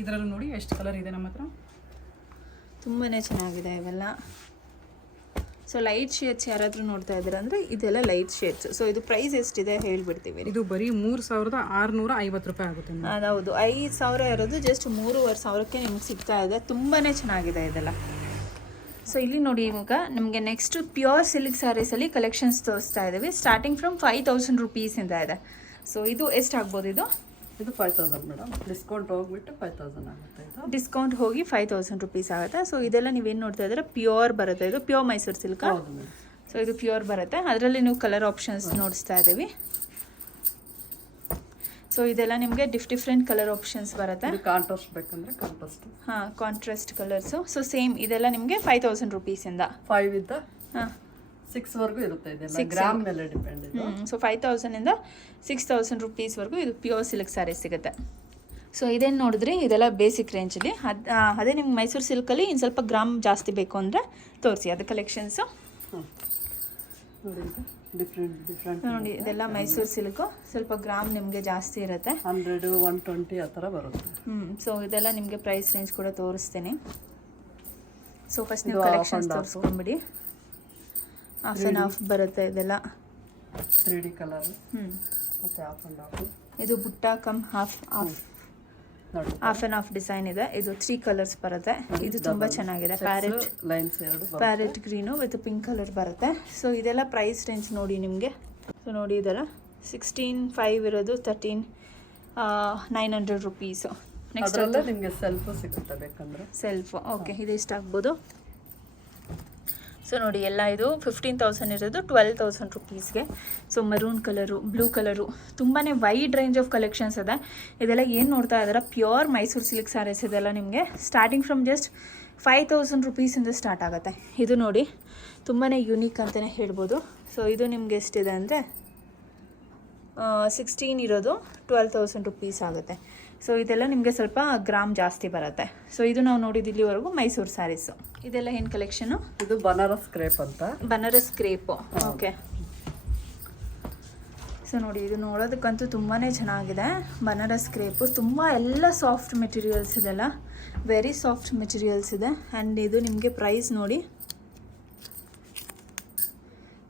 ಇದರಲ್ಲೂ ನೋಡಿ ಎಷ್ಟು ಕಲರ್ ಇದೆ ನಮ್ಮ ಹತ್ರ. ತುಂಬಾ ಚೆನ್ನಾಗಿದೆ ಇವೆಲ್ಲ. ಸೊ ಲೈಟ್ ಶೇಡ್ಸ್ ಯಾರಾದರೂ ನೋಡ್ತಾ ಇದ್ದೀರಾ ಅಂದರೆ ಇದೆಲ್ಲ ಲೈಟ್ ಶೇಡ್ಸ್. ಸೊ ಇದು ಪ್ರೈಸ್ ಎಷ್ಟಿದೆ ಹೇಳ್ಬಿಡ್ತೀವಿ. ಇದು ಬರೀ 3650 ರೂಪಾಯಿ ಆಗುತ್ತೆ. ಹೌದು, 5000 ಇರೋದು ಜಸ್ಟ್ 3500ಕ್ಕೆ ನಿಮ್ಗೆ ಸಿಗ್ತಾ ಇದೆ. ತುಂಬಾ ಚೆನ್ನಾಗಿದೆ ಇದೆಲ್ಲ. ಸೊ ಇಲ್ಲಿ ನೋಡಿ ಇವಾಗ ನಮಗೆ ನೆಕ್ಸ್ಟ್ ಪ್ಯೂರ್ ಸಿಲ್ಕ್ ಸ್ಯಾರೀಸಲ್ಲಿ ಕಲೆಕ್ಷನ್ಸ್ ತೋರಿಸ್ತಾ ಇದ್ದೀವಿ. ಸ್ಟಾರ್ಟಿಂಗ್ ಫ್ರಮ್ 5000 ರುಪೀಸಿಂದ ಇದೆ. ಸೊ ಇದು ಎಷ್ಟಾಗ್ಬೋದು? ಇದು 5000 ಮೇಡಮ್. ಡಿಸ್ಕೌಂಟ್ ಹೋಗ್ಬಿಟ್ಟು 5000 ಆಗುತ್ತೆ. ಇದು ಡಿಸ್ಕೌಂಟ್ ಹೋಗಿ 5000 ರುಪೀಸ್ ಆಗುತ್ತೆ. ಸೊ ಇದೆಲ್ಲ ನೀವೇನು ನೋಡ್ತಾ ಇದ್ದೀರಾ ಪ್ಯೂರ್ ಬರುತ್ತೆ. ಇದು ಪ್ಯೂರ್ ಮೈಸೂರು ಸಿಲ್ಕ್. ಹೌದು ಮೇಡಮ್. ಸೊ ಇದು ಪ್ಯೂರ್ ಬರುತ್ತೆ. ಅದರಲ್ಲಿ ನೀವು ಕಲರ್ ಆಪ್ಷನ್ಸ್ ನೋಡಿಸ್ತಾ ಇದ್ದೀವಿ. ಸೊ ಇದೆಲ್ಲ ನಿಮಗೆ ಡಿಫ್ರೆಂಟ್ ಕಲರ್ ಆಪ್ಷನ್ಸ್ ಬರುತ್ತೆ. ಕಾಂಟ್ರಾಸ್ಟ್ ಬೇಕಂದ್ರೆ ಕಾಂಟ್ರಾಸ್ಟ್. ಹಾಂ, ಕಾಂಟ್ರಾಸ್ಟ್ ಕಲರ್ಸು. ಸೊ ಸೇಮ್ ಇದೆಲ್ಲ ನಿಮಗೆ 5000 ರುಪೀಸಿಂದ 5 ಇಂದ ಹಾಂ 6 ವರೆಗೂ ಇರುತ್ತೆ. ಇದೆಲ್ಲ ಗ್ರಾಮ್ ಮೇಲೆ ಡಿಪೆಂಡ್ ಇದೆ. ಸೊ 5000ಇಂದ 6000 ರುಪೀಸ್ವರೆಗೂ ಇದು ಪ್ಯೂರ್ ಸಿಲ್ಕ್ ಸ್ಯಾರಿ ಸಿಗುತ್ತೆ. ಸೊ ಇದೇನು ನೋಡಿದ್ರಿ, ಇದೆಲ್ಲ ಬೇಸಿಕ್ ರೇಂಜಲ್ಲಿ. ಅದೇ ನಿಮ್ಗೆ ಮೈಸೂರು ಸಿಲ್ಕಲ್ಲಿ ಇನ್ನು ಸ್ವಲ್ಪ ಗ್ರಾಮ್ ಜಾಸ್ತಿ ಬೇಕು ಅಂದರೆ ತೋರಿಸಿ ಅದು ಕಲೆಕ್ಷನ್ಸು. ನೋಡಿ ಇದು ಡಿಫ್ರೆಂಟ್ ನೋಡಿ ಇದೆಲ್ಲ ಮೈಸೂರು ಸಿಲ್ಕು, ಸ್ವಲ್ಪ ಗ್ರಾಮ್ ನಿಮಗೆ ಜಾಸ್ತಿ ಇರುತ್ತೆ. 100 120 ಆ ಥರ ಬರುತ್ತೆ. ಸೊ ಇದೆಲ್ಲ ನಿಮಗೆ ಪ್ರೈಸ್ ರೇಂಜ್ ಕೂಡ ತೋರಿಸ್ತೀನಿ. ಸೊ ಫಸ್ಟ್ ನೀವು ಕಲೆಕ್ಷನ್ಸ್ ತೋರಿಸ್ಕೊಂಬಿಡಿ. ಹಾಫ್ ಆ್ಯಂಡ್ ಹಾಫ್ ಬರುತ್ತೆ ಇದೆಲ್ಲ. 3D ಕಲರ್ ಮತ್ತು ಹಾಫ್ ಆ್ಯಂಡ್ ಹಾಫ್. ಇದು ಬುಟ್ಟ ಕಮ್ ಹಾಫ್ ನೋಡಿ ಆ್ಯಂಡ್ ಹಾಫ್ ಡಿಸೈನ್ ಇದೆ. ಇದು 3 ಕಲರ್ಸ್ ಬರುತ್ತೆ. ಇದು ತುಂಬ ಚೆನ್ನಾಗಿದೆ. Lines 2 parrot green with pink colour ಬರುತ್ತೆ. ಸೊ ಇದೆಲ್ಲ ಪ್ರೈಸ್ ರೇಂಜ್ ನೋಡಿ ನಿಮಗೆ. ಸೊ ನೋಡಿ ಇದೆಲ್ಲ 16,500 ಇರೋದು 13,900 ರುಪೀಸು. ನೆಕ್ಸ್ಟ್ ಅದರಲ್ಲೇ ನಿಮಗೆ ಸೆಲ್ಫ್ ಸಿಗುತ್ತೆ ಬೇಕಂದ್ರೆ. ಸೆಲ್ಫ್ ಓಕೆ, ಇದು ಎಷ್ಟಾಗ್ಬೋದು? ಸೊ ನೋಡಿ ಎಲ್ಲ ಇದು 15,000 ಇರೋದು 12,000 ರುಪೀಸ್ಗೆ. So maroon colour, blue colour, ತುಂಬಾ ವೈಡ್ ರೇಂಜ್ ಆಫ್ ಕಲೆಕ್ಷನ್ಸ್ ಇದೆ. ಇದೆಲ್ಲ ಏನು ನೋಡ್ತಾ ಇದ್ದಾರೆ ಪ್ಯೂರ್ ಮೈಸೂರು ಸಿಲ್ಕ್ ಸ್ಯಾರೀಸ್. ಇದೆಲ್ಲ ನಿಮಗೆ ಸ್ಟಾರ್ಟಿಂಗ್ ಫ್ರಮ್ ಜಸ್ಟ್ 5000 ರುಪೀಸಿಂದ ಸ್ಟಾರ್ಟ್ ಆಗುತ್ತೆ. ಇದು ನೋಡಿ ತುಂಬಾ ಯುನೀಕ್ ಅಂತಲೇ ಹೇಳ್ಬೋದು. ಸೊ ಇದು ನಿಮಗೆ ಎಷ್ಟಿದೆ ಅಂದರೆ 16 ಇರೋದು 12,000 ರುಪೀಸ್ ಆಗುತ್ತೆ. ಸೊ ಇದೆಲ್ಲ ನಿಮಗೆ ಸ್ವಲ್ಪ ಗ್ರಾಮ್ ಜಾಸ್ತಿ ಬರುತ್ತೆ. ಸೊ ಇದು ನಾವು ನೋಡಿದ್ದು ಇಲ್ಲಿವರೆಗೂ ಮೈಸೂರು ಸ್ಯಾರೀಸು. ಇದೆಲ್ಲ ಏನು ಕಲೆಕ್ಷನು? ಇದು ಬನಾರಸ್ ಕ್ರೇಪ್ ಅಂತ. Banaras crepe okay. ಸೊ ನೋಡಿ ಇದು ನೋಡೋದಕ್ಕಂತೂ ತುಂಬಾ ಚೆನ್ನಾಗಿದೆ. ಬನಾರಸ್ ಕ್ರೇಪು ತುಂಬ ಎಲ್ಲ ಸಾಫ್ಟ್ ಮೆಟೀರಿಯಲ್ಸ್ ಇದೆಲ್ಲ, ವೆರಿ ಸಾಫ್ಟ್ ಮೆಟೀರಿಯಲ್ಸ್ ಇದೆ. ಆ್ಯಂಡ್ ಇದು ನಿಮಗೆ ಪ್ರೈಸ್ ನೋಡಿ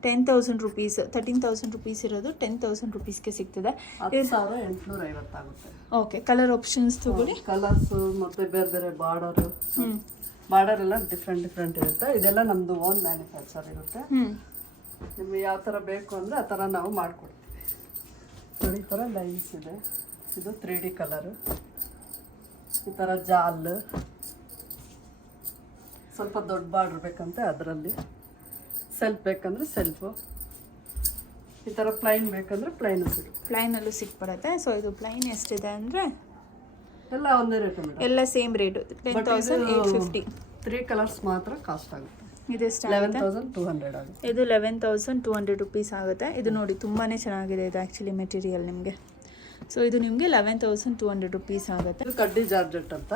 10,000 ರುಪೀಸ್. 13,000 ರುಪೀಸ್ ಇರೋದು 10,000 ರುಪೀಸ್ಗೆ ಸಿಗ್ತದೆ. 10,850 ಆಗುತ್ತೆ. ಓಕೆ, ಕಲರ್ ಆಪ್ಷನ್ಸ್ ತಗೊಳ್ಳಿ. ಕಲರ್ಸು ಮತ್ತು ಬೇರೆ ಬೇರೆ ಬಾರ್ಡರು, ಬಾರ್ಡರ್ ಎಲ್ಲ ಡಿಫ್ರೆಂಟ್ ಇರುತ್ತೆ. ಇದೆಲ್ಲ ನಮ್ಮದು ಓನ್ ಮ್ಯಾನುಫ್ಯಾಕ್ಚರ್ ಇರುತ್ತೆ. ನಿಮಗೆ ಯಾವ ಥರ ಬೇಕು ಅಂದರೆ ಆ ಥರ ನಾವು ಮಾಡಿಕೊಡ್ತೀವಿ. ನೋಡಿ ಈ ಥರ ಲೈನ್ಸ್ ಇದೆ. ಇದು 3D ಕಲರು, ಈ ಥರ ಜಾಲ್, ಸ್ವಲ್ಪ ದೊಡ್ಡ ಬಾರ್ಡ್ರ್ ಬೇಕಂತೆ ಅದರಲ್ಲಿ, ಸೆಲ್ಫ್ ಬೇಕಂದ್ರೆ ಸೆಲ್ಫು, ಈ ಥರ ಪ್ಲೈನ್ ಬೇಕಂದ್ರೆ ಪ್ಲೈನು ಸಿಗುತ್ತೆ. ಪ್ಲೈನಲ್ಲೂ ಸಿಕ್ಬಿಡುತ್ತೆ. ಸೊ ಇದು ಪ್ಲೈನ್ ಎಷ್ಟಿದೆ ಅಂದರೆ ಎಲ್ಲ ಒಂದೇ ರೇಟ್ ಮೇಡಮ್, ಎಲ್ಲ ಸೇಮ್ ರೇಟು 10,850. 3 ಕಲರ್ಸ್ ಮಾತ್ರ ಕಾಸ್ಟ್ ಆಗುತ್ತೆ. ಇದೆಷ್ಟು? 11,200 ಆಗುತ್ತೆ. ಇದು 11,200 ರುಪೀಸ್ ಆಗುತ್ತೆ. ಇದು ನೋಡಿ ತುಂಬಾ ಚೆನ್ನಾಗಿದೆ. ಇದು ಆ್ಯಕ್ಚುಲಿ ಮೆಟೀರಿಯಲ್ ನಿಮಗೆ. ಸೊ ಇದು ನಿಮಗೆ 11,200 ರುಪೀಸ್ ಆಗುತ್ತೆ. ಇದು ಕಡ್ಡಿ ಜಾರ್ಜೆಟ್ ಅಂತ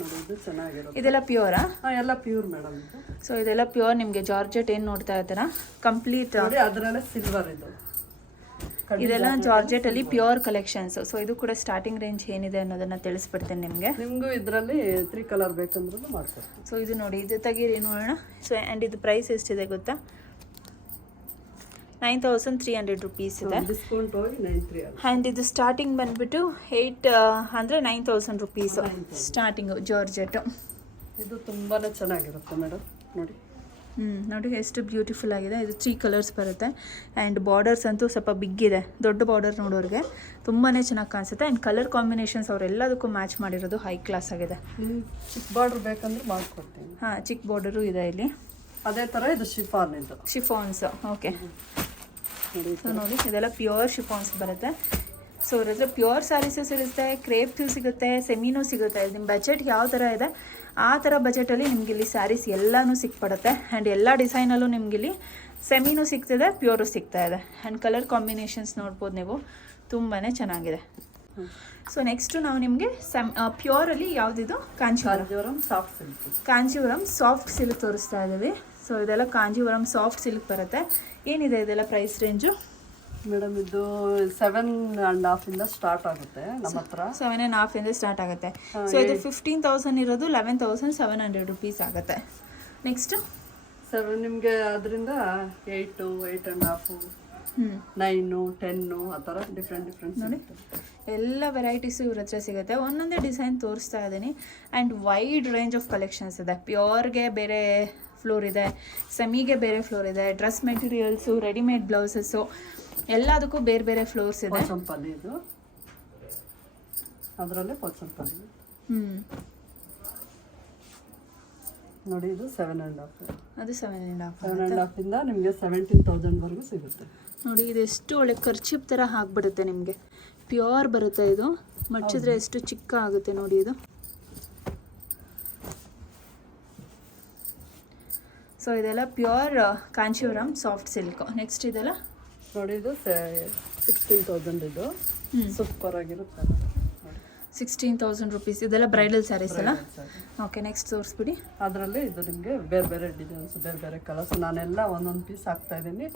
ನೋಡಿ, ಇದು ಚೆನ್ನಾಗಿರುತ್ತೆ. ಇದೆಲ್ಲ ಪ್ಯೂರಾ? ಎಲ್ಲ ಪ್ಯೂರ್ ಮೇಡಮ್ ಇದು. ಸೊ ಇದೆಲ್ಲ ಪ್ಯೂರ್ ನಿಮಗೆ ಜಾರ್ಜೆಟ್ ಏನು ನೋಡ್ತಾ ಇದ್ದೀರಾ ಕಂಪ್ಲೀಟ್ ನೋಡಿ ಅದರಲ್ಲೇ ಸಿಲ್ವರ್ ಇದು. ಇದೆಲ್ಲ ಜಾರ್ಜೆಟ್ ಅಲ್ಲಿ ಪ್ಯೂರ್ ಕಲೆಕ್ಷನ್ಸ್. ಸೊ ಇದು ಕೂಡ ಸ್ಟಾರ್ಟಿಂಗ್ ರೇಂಜ್ ಏನಿದೆ ಅನ್ನೋದನ್ನ ತಿಳಿಸ್ಬಿಡ್ತೇನೆ ನಿಮಗೆ. ನಿಮಗೂ ಇದರಲ್ಲಿ 3 ಕಲರ್ ಬೇಕಂದ್ರೂ ಮಾಡ್ಕೊಡ್ತೀನಿ. ಸೊ ಇದು ನೋಡಿ, ಇದು ತೆಗೀರಿ ನೋಡೋಣ. ಸೊ ಆ್ಯಂಡ್ ಇದು ಪ್ರೈಸ್ ಎಷ್ಟಿದೆ ಗೊತ್ತಾ? 9,300 ರುಪೀಸ್ ಇದೆ. ಡಿಸ್ಕೌಂಟ್ ಹೋಗಿ 9,300. ಆ್ಯಂಡ್ ಇದು ಸ್ಟಾರ್ಟಿಂಗ್ ಬಂದುಬಿಟ್ಟು 8 ಅಂದರೆ 9,000 ರುಪೀಸು ಸ್ಟಾರ್ಟಿಂಗು ಜಾರ್ಜೆಟ್ಟು. ಇದು ತುಂಬಾ ಚೆನ್ನಾಗಿರುತ್ತೆ ಮೇಡಮ್ ನೋಡಿ. ನೋಡಿ ಎಷ್ಟು ಬ್ಯೂಟಿಫುಲ್ ಆಗಿದೆ. ಇದು 3 ಕಲರ್ಸ್ ಬರುತ್ತೆ. ಆ್ಯಂಡ್ ಬಾರ್ಡರ್ಸ್ ಅಂತೂ ಸ್ವಲ್ಪ ಬಿಗ್ಗಿದೆ. ದೊಡ್ಡ ಬಾರ್ಡರ್ ನೋಡೋರಿಗೆ ತುಂಬಾ ಚೆನ್ನಾಗಿ ಕಾಣಿಸುತ್ತೆ. ಆ್ಯಂಡ್ ಕಲರ್ ಕಾಂಬಿನೇಷನ್ಸ್ ಅವರೆಲ್ಲದಕ್ಕೂ ಮ್ಯಾಚ್ ಮಾಡಿರೋದು ಹೈ ಕ್ಲಾಸ್ ಆಗಿದೆ. ಚಿಕ್ಕ ಬಾರ್ಡ್ರ್ ಬೇಕಂದ್ರೆ ಮಾಡ್ಕೊಡ್ತೀನಿ. ಹಾಂ, ಚಿಕ್ಕ ಬಾರ್ಡರು ಇದೆ ಇಲ್ಲಿ. ಅದೇ ಥರ ಇದು ಶಿಫಾನ್ ಇದು. ಶಿಫಾನ್ಸ್ ಓಕೆ. ನೋಡಿ ಸೊ ನೋಡಿ ಇದೆಲ್ಲ ಪ್ಯೂರ್ ಶಿಫಾನ್ಸ್ ಬರುತ್ತೆ. ಸೊ ಅವ್ರ ಹತ್ರ ಪ್ಯೂರ್ ಸ್ಯಾರೀಸು ಸಿಗುತ್ತೆ, ಕ್ರೇಪ್ಸು ಸಿಗುತ್ತೆ, ಸೆಮಿನೂ ಸಿಗುತ್ತೆ. ನಿಮ್ಮ ಬಜೆಟ್ ಯಾವ ಥರ ಇದೆ ಆ ಥರ ಬಜೆಟಲ್ಲಿ ನಿಮಗಿಲ್ಲಿ ಸ್ಯಾರೀಸ್ ಎಲ್ಲನೂ ಸಿಕ್ಬಿಡುತ್ತೆ. ಆ್ಯಂಡ್ ಎಲ್ಲ ಡಿಸೈನಲ್ಲೂ ನಿಮಗಿಲ್ಲಿ ಸೆಮಿನೂ ಸಿಗ್ತದೆ, ಪ್ಯೂರು ಸಿಗ್ತಾ ಇದೆ. ಆ್ಯಂಡ್ ಕಲರ್ ಕಾಂಬಿನೇಷನ್ಸ್ ನೋಡ್ಬೋದು ನೀವು, ತುಂಬಾ ಚೆನ್ನಾಗಿದೆ. ಸೊ ನೆಕ್ಸ್ಟು ನಾವು ನಿಮಗೆ ಪ್ಯೂರಲ್ಲಿ ಯಾವುದಿದು Kanjeevaram soft silk. Kanjeevaram soft silk ತೋರಿಸ್ತಾ ಇದ್ದೀವಿ. ಸೊ ಇದೆಲ್ಲ ಕಾಂಜೀವರಂ ಸಾಫ್ಟ್ ಸಿಲ್ಕ್ ಬರುತ್ತೆ. ಏನಿದೆ ಇದೆಲ್ಲ ಪ್ರೈಸ್ ರೇಂಜು? ಮೇಡಮ್ ಇದು 7.5 ಇಂದ ಸ್ಟಾರ್ಟ್ ಆಗುತ್ತೆ ನಮ್ಮ ಹತ್ರ. 7.5 ಇಂದ ಸ್ಟಾರ್ಟ್ ಆಗುತ್ತೆ. ಸೊ ಇದು 15,000 ಇರೋದು 11,700 ರುಪೀಸ್ ಆಗುತ್ತೆ. ನೆಕ್ಸ್ಟು 7 ನಿಮಗೆ ಅದರಿಂದ 8, 8.5, 9, 10 ಆ ಥರ ಡಿಫ್ರೆಂಟ್ ನೋಡಿ ಎಲ್ಲ ವೆರೈಟೀಸು ಇವ್ರ ಹತ್ರ ಸಿಗುತ್ತೆ. ಒಂದೊಂದೇ ಡಿಸೈನ್ ತೋರಿಸ್ತಾ ಇದ್ದೀನಿ. And wide range of collections ಇದೆ. ಪ್ಯೂರ್ಗೆ ಬೇರೆ ಫ್ಲೋರ್ ಇದೆ, ಸೆಮಿಗೆ ಬೇರೆ ಫ್ಲೋರ್ ಇದೆ, ಡ್ರೆಸ್ ಮೆಟೀರಿಯಲ್ಸು, ರೆಡಿಮೇಡ್ ಬ್ಲೌಸಸ್ಸು ಎಲ್ಲದಕ್ಕೂ ಬೇರೆ ಬೇರೆ ಫ್ಲೋರ್ಸ್ ಇದೆ. ಪೋಚಂಪಲ್ಲಿ ಇದು, ಅದರಲ್ಲೇ ಪೋಚಂಪಲ್ಲಿ ನೋಡಿ. ಇದು 7.5, ಅದು 7.5. 7.5 ಇಂದ ನಿಮಗೆ 17,000 ವರೆಗೂ ಸಿಗುತ್ತೆ. ನೋಡಿ ಇದೆಷ್ಟು ಒಳ್ಳೆ ಖರ್ಚಿಪ್ ಥರ ಹಾಕ್ಬಿಡುತ್ತೆ ನಿಮಗೆ. ಪ್ಯೂರ್ ಬರುತ್ತೆ ಇದು, ಮಡ್ಚಿದ್ರೆ ಎಷ್ಟು ಚಿಕ್ಕ ಆಗುತ್ತೆ ನೋಡಿ ಇದು. ಸೊ ಇದೆಲ್ಲ pure Kanjeevaram soft silk. Next ಇದೆಲ್ಲ ನೋಡಿ ಇದು 16,000 ಇದು ಸೂಪರ್ ಆಗಿರುತ್ತೆ. 16,000 ರುಪೀಸ್. ಇದೆಲ್ಲ ಬ್ರೈಡಲ್ ಸ್ಯಾರೀಸ್ ಅಲ್ಲ? ಓಕೆ, ನೆಕ್ಸ್ಟ್ ತೋರಿಸ್ಬಿಡಿ. ಅದರಲ್ಲಿ ಇದು ನಿಮಗೆ ಬೇರೆ ಬೇರೆ ಡಿಸೈನ್ಸ್, ಬೇರೆ ಬೇರೆ ಕಲರ್ಸ್. ನಾನೆಲ್ಲ ಒಂದೊಂದು ಪೀಸ್ ಹಾಕ್ತಾ ಇದ್ದೀನಿ.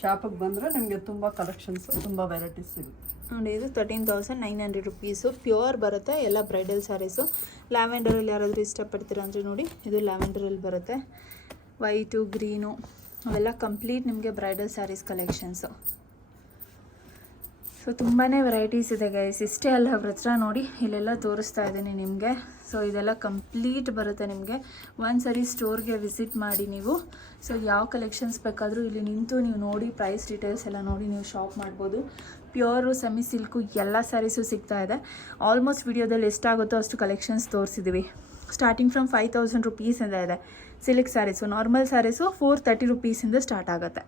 ಶಾಪಿಗೆ ಬಂದರೆ ನಿಮಗೆ ತುಂಬ ಕಲೆಕ್ಷನ್ಸು, ತುಂಬ ವೆರೈಟೀಸ್ ಸಿಗುತ್ತೆ. ನೋಡಿ ಇದು 13,900 ರುಪೀಸು. ಪ್ಯೂರ್ ಬರುತ್ತೆ, ಎಲ್ಲ ಬ್ರೈಡಲ್ ಸ್ಯಾರೀಸು. ಲ್ಯಾವೆಂಡರಲ್ಲಿ ಯಾರಾದರೂ ಇಷ್ಟಪಡ್ತೀರಾ ಅಂದರೆ ನೋಡಿ, ಇದು ಲ್ಯಾವೆಂಡರಲ್ಲಿ ಬರುತ್ತೆ. ವೈಟು, ಗ್ರೀನು ಅವೆಲ್ಲ ಕಂಪ್ಲೀಟ್ ನಿಮಗೆ ಬ್ರೈಡಲ್ ಸ್ಯಾರೀಸ್ ಕಲೆಕ್ಷನ್ಸು. ಸೊ ತುಂಬಾ ವೆರೈಟೀಸ್ ಇದೆ ಗೈಸ್. ಇಷ್ಟೇ ಅಲ್ಲ ಅವ್ರ ಹತ್ರ ನೋಡಿ, ಇಲ್ಲೆಲ್ಲ ತೋರಿಸ್ತಾ ಇದ್ದೀನಿ ನಿಮಗೆ. ಸೊ ಇದೆಲ್ಲ ಕಂಪ್ಲೀಟ್ ಬರುತ್ತೆ ನಿಮಗೆ. ಒಂದು ಸರಿ ಸ್ಟೋರ್ಗೆ ವಿಸಿಟ್ ಮಾಡಿ ನೀವು. ಸೊ ಯಾವ ಕಲೆಕ್ಷನ್ಸ್ ಬೇಕಾದರೂ ಇಲ್ಲಿ ನಿಂತು ನೀವು ನೋಡಿ, ಪ್ರೈಸ್ ಡೀಟೇಲ್ಸ್ ಎಲ್ಲ ನೋಡಿ ನೀವು ಶಾಪ್ ಮಾಡ್ಬೋದು. ಪ್ಯೂರು, ಸೆಮಿ ಸಿಲ್ಕು ಎಲ್ಲ ಸ್ಯಾರೀಸು ಸಿಗ್ತಾ ಇದೆ. ಆಲ್ಮೋಸ್ಟ್ ವಿಡಿಯೋದಲ್ಲಿ ಎಷ್ಟಾಗುತ್ತೋ ಅಷ್ಟು ಕಲೆಕ್ಷನ್ಸ್ ತೋರಿಸಿದ್ದೀವಿ. ಸ್ಟಾರ್ಟಿಂಗ್ ಫ್ರಮ್ 5,000 ರುಪೀಸಿಂದ ಇದೆ ಸಿಲ್ಕ್ ಸ್ಯಾರೀಸು. ನಾರ್ಮಲ್ ಸ್ಯಾರೀಸು 430 ರುಪೀಸಿಂದ ಸ್ಟಾರ್ಟ್ ಆಗುತ್ತೆ.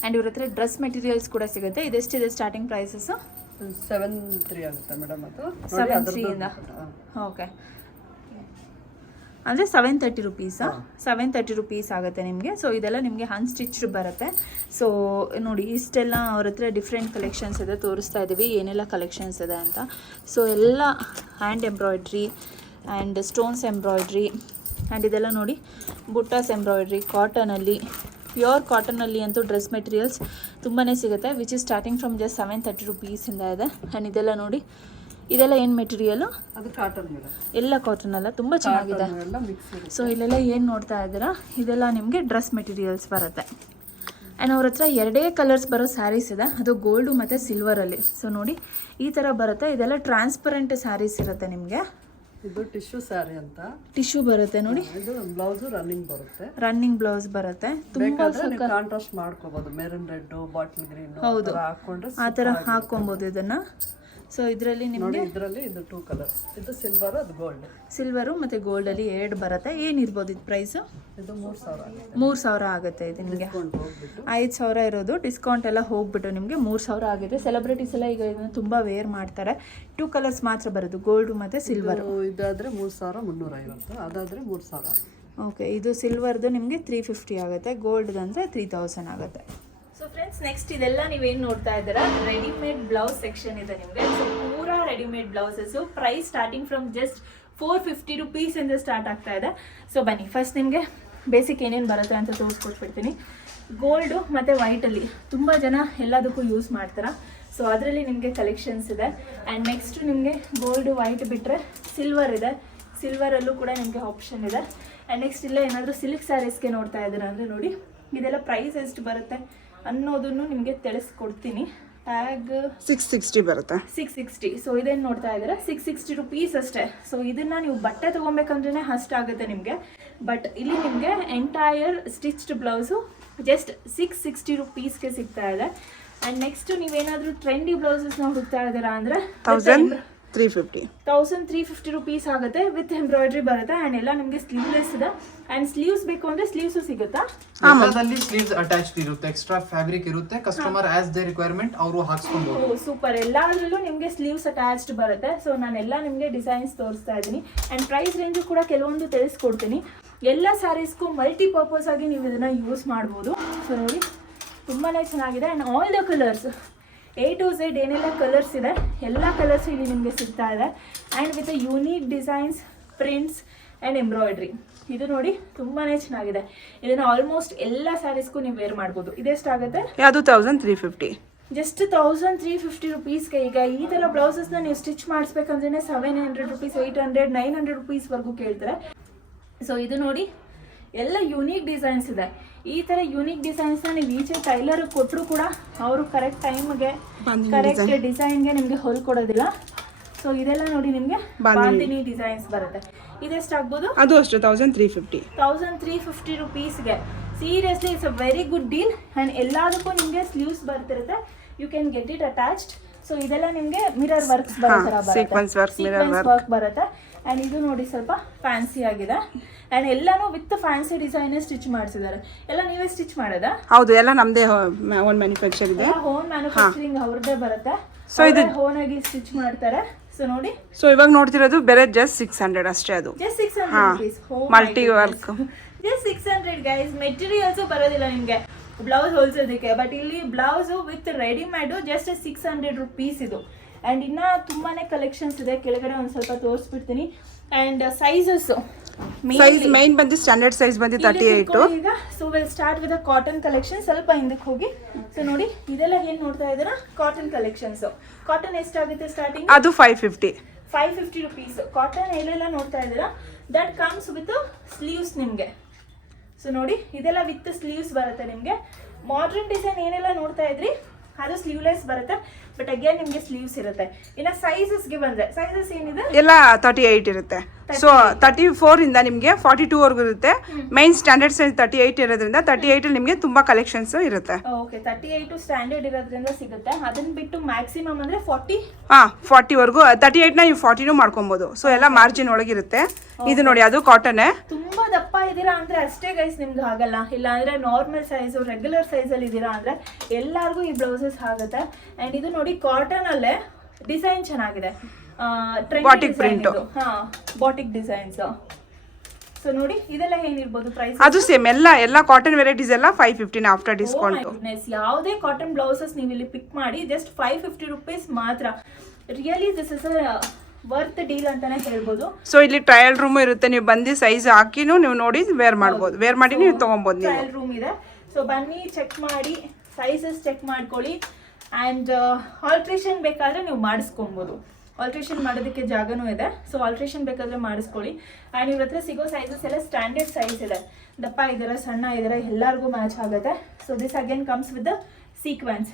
ಆ್ಯಂಡ್ ಇವ್ರ ಹತ್ರ ಡ್ರೆಸ್ ಮೆಟೀರಿಯಲ್ಸ್ ಕೂಡ ಸಿಗುತ್ತೆ. ಇದೆಷ್ಟಿದೆ ಸ್ಟಾರ್ಟಿಂಗ್ ಪ್ರೈಸಸ್ಸು? 7.3 ಆಗುತ್ತೆ ಮೇಡಮ್. ಅದು 7.3 ಇಂದ. ಓಕೆ, ಅಂದರೆ 730 ರುಪೀಸಾ? 730 ರುಪೀಸ್ ಆಗುತ್ತೆ ನಿಮಗೆ. ಸೊ ಇದೆಲ್ಲ ನಿಮಗೆ ಅನ್ಸ್ಟಿಚ್ಡ್ ಬರುತ್ತೆ. ಸೊ ನೋಡಿ ಇಷ್ಟೆಲ್ಲ ಅವ್ರ ಹತ್ರ ಡಿಫ್ರೆಂಟ್ ಕಲೆಕ್ಷನ್ಸ್ ಇದೆ, ತೋರಿಸ್ತಾ ಇದ್ದೀವಿ ಏನೆಲ್ಲ ಕಲೆಕ್ಷನ್ಸ್ ಇದೆ ಅಂತ. ಸೊ ಎಲ್ಲ hand embroidery and stones embroidery and ಇದೆಲ್ಲ ನೋಡಿ ಬುಟ್ಟಾಸ್ ಎಂಬ್ರಾಯ್ಡ್ರಿ, ಕಾಟನಲ್ಲಿ, ಪ್ಯೂರ್ ಕಾಟನಲ್ಲಿ ಅಂತೂ ಡ್ರೆಸ್ ಮೆಟೀರಿಯಲ್ಸ್ ತುಂಬಾ ಸಿಗುತ್ತೆ. Which is starting from just 730 ರುಪೀಸಿಂದ ಇದೆ. ಆ್ಯಂಡ್ ಇದೆಲ್ಲ ನೋಡಿ, ಇದೆಲ್ಲ ಏನು ಮೆಟೀರಿಯಲು? ಅದು ಕಾಟನ್ ಮೇಡಮ್. ಎಲ್ಲ ಕಾಟನ್ ಅಲ್ಲ, ತುಂಬ ಚೆನ್ನಾಗಿದೆ. ಸೊ ಇಲ್ಲೆಲ್ಲ ಏನು ನೋಡ್ತಾ ಇದ್ದೀರಾ, ಇದೆಲ್ಲ ನಿಮಗೆ ಡ್ರೆಸ್ ಮೆಟೀರಿಯಲ್ಸ್ ಬರುತ್ತೆ. ಆ್ಯಂಡ್ ಅವ್ರ ಹತ್ರ 2 ಕಲರ್ಸ್ ಬರೋ ಸ್ಯಾರೀಸ್ ಇದೆ, ಅದು ಗೋಲ್ಡು ಮತ್ತು ಸಿಲ್ವರಲ್ಲಿ. ಸೊ ನೋಡಿ ಈ ಥರ ಬರುತ್ತೆ. ಇದೆಲ್ಲ ಟ್ರಾನ್ಸ್ಪರೆಂಟ್ ಸ್ಯಾರೀಸ್ ಇರುತ್ತೆ ನಿಮಗೆ. ಇದು ಟಿಶ್ಯೂ ಸ್ಯಾರಿ ಅಂತ. ಟಿಶ್ಯೂ ಬರುತ್ತೆ ನೋಡಿ. ಇದು ಬ್ಲೌಸ್ ರನ್ನಿಂಗ್ ಬರುತ್ತೆ. ರನ್ನಿಂಗ್ ಬ್ಲೌಸ್ ಬರುತ್ತೆ. ತುಂಬಾ ಕಾಂಟ್ರಾಸ್ಟ್ ಮಾಡ್ಕೋಬಹುದು. ಮೆರೂನ್ ರೆಡ್, ಬಾಟಲ್ ಗ್ರೀನ್ ಹೌದು, ಹಾಕೊಂಡ್ರೆ ಆ ಥರ ಹಾಕೊಬೋದು ಇದನ್ನ. ಸೊ ಇದರಲ್ಲಿ ನಿಮಗೆ ಇದರಲ್ಲಿ ಇದು 2 ಕಲರ್ಸ್. ಇದು ಸಿಲ್ವರ್, ಅದು ಗೋಲ್ಡ್. ಸಿಲ್ವರು ಮತ್ತು ಗೋಲ್ಡಲ್ಲಿ 2 ಬರುತ್ತೆ. ಏನಿರ್ಬೋದು ಇದು ಪ್ರೈಸು? ಇದು 3,000 ಆಗುತ್ತೆ. 3,000 ಆಗುತ್ತೆ ಇದು ನಿಮಗೆ. 5,000 ಇರೋದು, ಡಿಸ್ಕೌಂಟ್ ಎಲ್ಲ ಹೋಗ್ಬಿಟ್ಟು ನಿಮಗೆ 3,000 ಆಗಿದೆ. ಸೆಲೆಬ್ರಿಟೀಸ್ ಎಲ್ಲ ಈಗ ಇದನ್ನು ತುಂಬ ವೇರ್ ಮಾಡ್ತಾರೆ. 2 ಕಲರ್ಸ್ ಮಾತ್ರ ಬರೋದು, ಗೋಲ್ಡು ಮತ್ತು ಸಿಲ್ವರು. ಇದಾದರೆ 3,350, ಅದಾದರೆ 3,000 ಆಗುತ್ತೆ. ಓಕೆ, ಇದು ಸಿಲ್ವರ್ದು ನಿಮಗೆ 350 ಆಗುತ್ತೆ, ಗೋಲ್ಡ್ದು ಅಂದರೆ 3,000 ಆಗುತ್ತೆ. ಸೊ ಫ್ರೆಂಡ್ಸ್, ನೆಕ್ಸ್ಟ್ ಇದೆಲ್ಲ ನೀವೇನು ನೋಡ್ತಾ ಇದ್ದೀರಾ, ರೆಡಿಮೇಡ್ ಬ್ಲೌಸ್ ಸೆಕ್ಷನ್ ಇದೆ ನಿಮಗೆ. ಸೊ ಪೂರಾ readymade blouses. Price starting from just 450 ರುಪೀಸಿಂದ ಸ್ಟಾರ್ಟ್ ಆಗ್ತಾ ಇದೆ. ಸೊ ಬನ್ನಿ, ಫಸ್ಟ್ ನಿಮಗೆ ಬೇಸಿಕ್ ಏನೇನು ಬರುತ್ತೆ ಅಂತ ತೋರಿಸ್ಕೊಟ್ಬಿಡ್ತೀನಿ. ಗೋಲ್ಡು ಮತ್ತು ವೈಟಲ್ಲಿ ತುಂಬ ಜನ ಎಲ್ಲದಕ್ಕೂ ಯೂಸ್ ಮಾಡ್ತಾರೆ. ಸೊ ಅದರಲ್ಲಿ ನಿಮಗೆ ಕಲೆಕ್ಷನ್ಸ್ ಇದೆ. ಆ್ಯಂಡ್ ನೆಕ್ಸ್ಟು ನಿಮಗೆ ಗೋಲ್ಡು ವೈಟ್ ಬಿಟ್ಟರೆ ಸಿಲ್ವರ್ ಇದೆ. ಸಿಲ್ವರಲ್ಲೂ ಕೂಡ ನಿಮಗೆ ಆಪ್ಷನ್ ಇದೆ. ಆ್ಯಂಡ್ ನೆಕ್ಸ್ಟ್ ಇಲ್ಲ ಏನಾದರೂ ಸಿಲ್ಕ್ ಸ್ಯಾರೀಸ್ಗೆ ನೋಡ್ತಾ ಇದ್ದೀರಾ ಅಂದರೆ ನೋಡಿ, ಇದೆಲ್ಲ ಪ್ರೈಸ್ ಎಷ್ಟು ಬರುತ್ತೆ ಅನ್ನೋದನ್ನು ನಿಮಗೆ ತಿಳಿಸ್ಕೊಡ್ತೀನಿ. ಟ್ಯಾಗ್ 660 ಬರುತ್ತೆ. 660. ಸೊ ಇದೇನು ನೋಡ್ತಾ ಇದ್ದೀರಾ, 660 ರುಪೀಸ್ ಅಷ್ಟೇ. ಸೊ ಇದನ್ನು ನೀವು ಬಟ್ಟೆ ತೊಗೊಬೇಕಂದ್ರೆ ಅಷ್ಟಾಗುತ್ತೆ ನಿಮಗೆ. ಬಟ್ ಇಲ್ಲಿ ನಿಮಗೆ ಎಂಟೈರ್ ಸ್ಟಿಚ್ಡ್ ಬ್ಲೌಸು ಜಸ್ಟ್ 660 ರುಪೀಸ್ಗೆ ಸಿಗ್ತಾ ಇದೆ. ಆ್ಯಂಡ್ ನೆಕ್ಸ್ಟ್ ನೀವೇನಾದರೂ ಟ್ರೆಂಡಿ ಬ್ಲೌಸಸ್ನ ಹುಡುಕ್ತಾ ಇದ್ದೀರಾ ಅಂದರೆ 350. 1350 ರುಪೀಸ್ ಆಗುತ್ತೆ ವಿತ್ ಎಂಬ್ರಾಯ್ಡ್ರಿ ಬರುತ್ತೆ ಆ್ಯಂಡ್ ಎಲ್ಲ ನಿಮಗೆ ಸ್ಲೀವ್ಲೆಸ್ ಇದೆ ಆ್ಯಂಡ್ ಸ್ಲೀವ್ಸ್ ಬೇಕು ಅಂದರೆ ಸ್ಲೀವ್ಸು ಸಿಗುತ್ತಾ ಎಲ್ಲದಲ್ಲಿ ಸ್ಲೀವ್ಸ್ ಅಟ್ಯಾಚ್ಡ್ ಇರುತ್ತೆ, ಎಕ್ಸ್ಟ್ರಾ ಫ್ಯಾಬ್ರಿಕ್ ಇರುತ್ತೆ, ಕಸ್ಟಮರ್ ಆಸ್ ದೇ ರಿಕ್ವೈರ್ಮೆಂಟ್ ಅವರು ಹಾಕ್ಸ್ಕೊಬಹುದು. ಸೂಪರ್, ಎಲ್ಲಾದ್ರಲ್ಲೂ ನಿಮಗೆ ಸ್ಲೀವ್ಸ್ ಅಟ್ಯಾಚ್ಡ್ ಬರುತ್ತೆ. ಸೊ ನಾನೆಲ್ಲ ನಿಮಗೆ ಡಿಸೈನ್ಸ್ ತೋರಿಸ್ತಾ ಇದ್ದೀನಿ ಆ್ಯಂಡ್ ಪ್ರೈಸ್ ರೇಂಜು ಕೂಡ ಕೆಲವೊಂದು ತಿಳಿಸ್ಕೊಡ್ತೀನಿ. ಎಲ್ಲ ಸ್ಯಾರೀಸ್ಗೂ ಮಲ್ಟಿಪರ್ಪಸ್ ಆಗಿ ನೀವು ಇದನ್ನು ಯೂಸ್ ಮಾಡ್ಬೋದು. ಸೊ ನೋಡಿ ತುಂಬಾ ಚೆನ್ನಾಗಿದೆ and all the colours A to Z ಏನೆಲ್ಲ ಕಲರ್ಸ್ ಇದೆ ಎಲ್ಲ ಕಲರ್ಸ್ ಇಲ್ಲಿ ನಿಮಗೆ ಸಿಗ್ತಾ ಇದೆ and with unique designs, prints and embroidery. ಇದು ನೋಡಿ ತುಂಬಾ ಚೆನ್ನಾಗಿದೆ. ಇದನ್ನು ಆಲ್ಮೋಸ್ಟ್ ಎಲ್ಲ ಸ್ಯಾರೀಸ್ಗೂ ನೀವು ವೇರ್ ಮಾಡ್ಬೋದು. ಇದೆಷ್ಟಾಗುತ್ತೆ? ಯಾವುದು 1350. ಜಸ್ಟ್ 1350 ರುಪೀಸ್ಗೆ. ಈಗ ಈ ಥರ ಬ್ಲೌಸಸ್ನ ನೀವು ಸ್ಟಿಚ್ ಮಾಡಿಸ್ಬೇಕಂದ್ರೆ 700 ರುಪೀಸ್, 800, 900 ರುಪೀಸ್ವರೆಗೂ ಕೇಳ್ತಾರೆ. ಸೊ ಇದು ನೋಡಿ ಎಲ್ಲ ಯೂನಿಕ್ ಡಿಸೈನ್ಸ್ ಇದೆ. ಈ ಥರ ಯೂನಿಕ್ ಡಿಸೈನ್ಸ್ನ ನೀವು ಈಚೆ ಟೈಲರ್ಗೆ ಕೊಟ್ಟರು ಕೂಡ ಅವರು ಕರೆಕ್ಟ್ ಟೈಮ್ಗೆ ಕರೆಕ್ಟ್ ಡಿಸೈನ್ಗೆ ನಿಮಗೆ ಹೊಲ್ಕೊಡೋದಿಲ್ಲ. ಸೊ ಇದೆಲ್ಲ ನೋಡಿ ನಿಮಗೆ ಬಾಂದಿನಿ ಡಿಸೈನ್ಸ್ ಬರುತ್ತೆ. ಇದೆಷ್ಟಾಗ್ಬೋದು? ಅದು ಅಷ್ಟು 1350. 1350 ರುಪೀಸ್ಗೆ. Seriously it's a very good deal and ಎಲ್ಲದಕ್ಕೂ ನಿಮಗೆ ಸ್ಲೀವ್ಸ್ ಬರ್ತಿರುತ್ತೆ. You can get it attached. So ಇದೆಲ್ಲ ನಿಮಗೆ ಮಿರರ್ ವರ್ಕ್ಸ್ ಸೀಕ್ವೆನ್ಸ್ ವರ್ಕ್ ಬರುತ್ತೆ ಆ್ಯಂಡ್ ಇದು ನೋಡಿ ಸ್ವಲ್ಪ ಫ್ಯಾನ್ಸಿ ಆಗಿದೆ ಆ್ಯಂಡ್ ಎಲ್ಲನೂ ವಿತ್ ಫ್ಯಾನ್ಸಿ ಡಿಸೈನ್ ಸ್ಟಿಚ್ ಮಾಡಿಸಿದ್ದಾರೆ. ಎಲ್ಲ ನೀವೇ ಸ್ಟಿಚ್ ಮಾಡೋದಾ? ಹೌದು, ಎಲ್ಲ ನಮ್ಮದೇ ಓನ್ ಮ್ಯಾನುಫ್ಯಾಕ್ಚರ್ ಇದೆ. ಹೋಮ್ ಮ್ಯಾನುಫ್ಯಾಕ್ಚರಿಂಗ್ ಅವ್ರದ್ದೇ ಬರುತ್ತೆ. ಸೊ ಇದು ಹೋನ್ ಆಗಿ ಸ್ಟಿಚ್ ಮಾಡ್ತಾರೆ. ಸೊ ನೋಡಿ, ಸೊ ಇವಾಗ ನೋಡ್ತಿರೋದು ಬೇರೆ ಜಸ್ಟ್ 600 ಅಷ್ಟೇ. ಅದು just 600 rupees. Multi work just 600 guys. Materials ಬರೋದಿಲ್ಲ ನಿಮಗೆ ಬ್ಲೌಸ್ ಹೊಲ್ಸೋದಕ್ಕೆ, ಬಟ್ ಇಲ್ಲಿ blouse with readymade just 600 rupees ಇದು. ಆ್ಯಂಡ್ ಇನ್ನು ತುಂಬಾ ಕಲೆಕ್ಷನ್ಸ್ ಇದೆ. ಕೆಳಗಡೆ ಒಂದು ಸ್ವಲ್ಪ ತೋರಿಸ್ಬಿಡ್ತೀನಿ. ಆ್ಯಂಡ್ ಸೈಜಸ್ ಮೈನ್ ಬಂದು ಸ್ಟ್ಯಾಂಡರ್ಡ್ ಸೈಜ್ ಬಂದು 38 ಈಗ. So will start with cotton collection. ಸ್ವಲ್ಪ ಹಿಂದಕ್ಕೆ ಹೋಗಿ. ಸೊ ನೋಡಿ ಇದೆಲ್ಲ ಏನು ನೋಡ್ತಾ ಇದ್ದೀರಾ? Cotton collections. ಕಾಟನ್ ಎಷ್ಟಾಗುತ್ತೆ ಸ್ಟಾರ್ಟಿಂಗ್? ಅದು 550 ರುಪೀಸ್. ಕಾಟನ್ ಎಲ್ಲೆಲ್ಲ ನೋಡ್ತಾ ಇದ್ದೀರಾ ದಟ್ ಕಮ್ಸ್ ವಿತ್ ಸ್ಲೀವ್ಸ್ ನಿಮಗೆ. ಸೊ ನೋಡಿ ಇದೆಲ್ಲ ವಿತ್ ಸ್ಲೀವ್ಸ್ ಬರುತ್ತೆ ನಿಮಗೆ. ಮಾಡ್ರನ್ ಡಿಸೈನ್ ಏನೆಲ್ಲ ನೋಡ್ತಾ ಇದ್ರಿ ಅದು ಸ್ಲೀವ್ಲೆಸ್ ಬರುತ್ತೆ, ಬಟ್ ಅಗೇನ್ ನಿಮಗೆ ಸ್ಲೀವ್ಸ್ ಇರುತ್ತೆ. ಇನ್ನು ಸೈಜಸ್ಗೆ ಬಂದರೆ ಸೈಜಸ್ ಏನಿದೆ ಎಲ್ಲ 38 ಇರುತ್ತೆ. ಸೊ 34 ಇಂದ ನಿಮಗೆ 42 ವರೆಗೂ ಇರುತ್ತೆ. ಮೈನ್ ಸ್ಟ್ಯಾಂಡರ್ಡ್ ಸೈಜ್ 38 ಇರೋದ್ರಿಂದ 38 ಅಲ್ಲಿ ನಿಮಗೆ ತುಂಬಾ ಕಲೆಕ್ಷನ್ಸ್ ಇರುತ್ತೆ. ಓಕೆ, 38 ಸ್ಟ್ಯಾಂಡರ್ಡ್ ಇರೋದ್ರಿಂದ ಸಿಗುತ್ತೆ. ಅದನ್ನ ಬಿಟ್ಟು ಮ್ಯಾಕ್ಸಿಮಮ್ ಅಂದ್ರೆ 40 ವರೆಗೂ 38 ನ ನೀವು 40 ಮಾಡ್ಕೊಬಹುದು. ಸೊ ಎಲ್ಲ ಮಾರ್ಜಿನ್ ಒಳಗಿರುತ್ತೆ. ಇದು ನೋಡಿ ಅದು ಕಾಟನ್. ತುಂಬಾ ದಪ್ಪ ಇದ್ದೀರಾ ಅಂದ್ರೆ ಅಷ್ಟೇ ಗೈಸ್ ನಿಮ್ಗೆ ಆಗಲ್ಲ. ಇಲ್ಲ ಅಂದ್ರೆ ನಾರ್ಮಲ್ ಸೈಜ್ ರೆಗ್ಯುಲರ್ ಸೈಜ್ ಅಲ್ಲಿ ಇದ್ದೀರಾ ಅಂದ್ರೆ ಎಲ್ಲರಿಗೂ ಈ ಬ್ಲೌಸಸ್ ಆಗುತ್ತೆ. ಅಂಡ್ ಇದು ನೋಡಿ ಕಾಟನ್ ಅಲ್ಲೇ ಡಿಸೈನ್ ಚೆನ್ನಾಗಿದೆ. Batik print. Batik designs. So ನೋಡಿ ಇದೆಲ್ಲ ಏನಿರ್ಬೋದು ಪ್ರೈಸ್? ಅದು ಸೇಮ್ ಎಲ್ಲ ಕಾಟನ್ ವೆರೈಟೀಸ್ ಎಲ್ಲ 550 ಆಫ್ಟರ್ ಡಿಸ್ಕೌಂಟ್. ಯಾವುದೇ ಕಾಟನ್ ಬ್ಲೌಸಸ್ ನೀವು ಇಲ್ಲಿ ಪಿಕ್ ಮಾಡಿ ಜಸ್ಟ್ 550 ರುಪೀಸ್ ಮಾತ್ರ. Really this is worth deal ಅಂತಾನೆ ಹೇಳ್ಬೋದು. ಸೊ ಇಲ್ಲಿ ಟ್ರಯಲ್ ರೂಮ್ ಇರುತ್ತೆ. ನೀವು ಬಂದು ಸೈಜ್ ಹಾಕಿನೂ ನೀವು ನೋಡಿ ವೇರ್ ಮಾಡ್ಬೋದು. ವೇರ್ ಮಾಡಿ ನೀವು ತಗೊಬೋದು. ಟ್ರಯಲ್ ರೂಮ್ ಇದೆ. ಸೊ ಬನ್ನಿ ಚೆಕ್ ಮಾಡಿ, ಸೈಜಸ್ ಚೆಕ್ ಮಾಡ್ಕೊಳ್ಳಿ. ಆ್ಯಂಡ್ ಆಲ್ಟ್ರೇಷನ್ ಬೇಕಾದರೆ ನೀವು ಮಾಡಿಸ್ಕೊಬೋದು. ಆಲ್ಟ್ರೇಷನ್ ಮಾಡೋದಕ್ಕೆ ಜಾಗನೂ ಇದೆ. ಸೊ ಆಲ್ಟ್ರೇಷನ್ ಬೇಕಾದರೆ ಮಾಡಿಸ್ಕೊಳ್ಳಿ. ಆ್ಯಂಡ್ ಇವ್ರ ಹತ್ರ ಸಿಗೋ ಸೈಜಸ್ ಎಲ್ಲ ಸ್ಟ್ಯಾಂಡರ್ಡ್ ಸೈಜ್ ಇದೆ. ದಪ್ಪ ಇದ್ದಾರೆ, ಸಣ್ಣ ಇದ್ದಾರೆ, ಎಲ್ಲರಿಗೂ ಮ್ಯಾಚ್ ಆಗುತ್ತೆ. So this again comes with the sequence.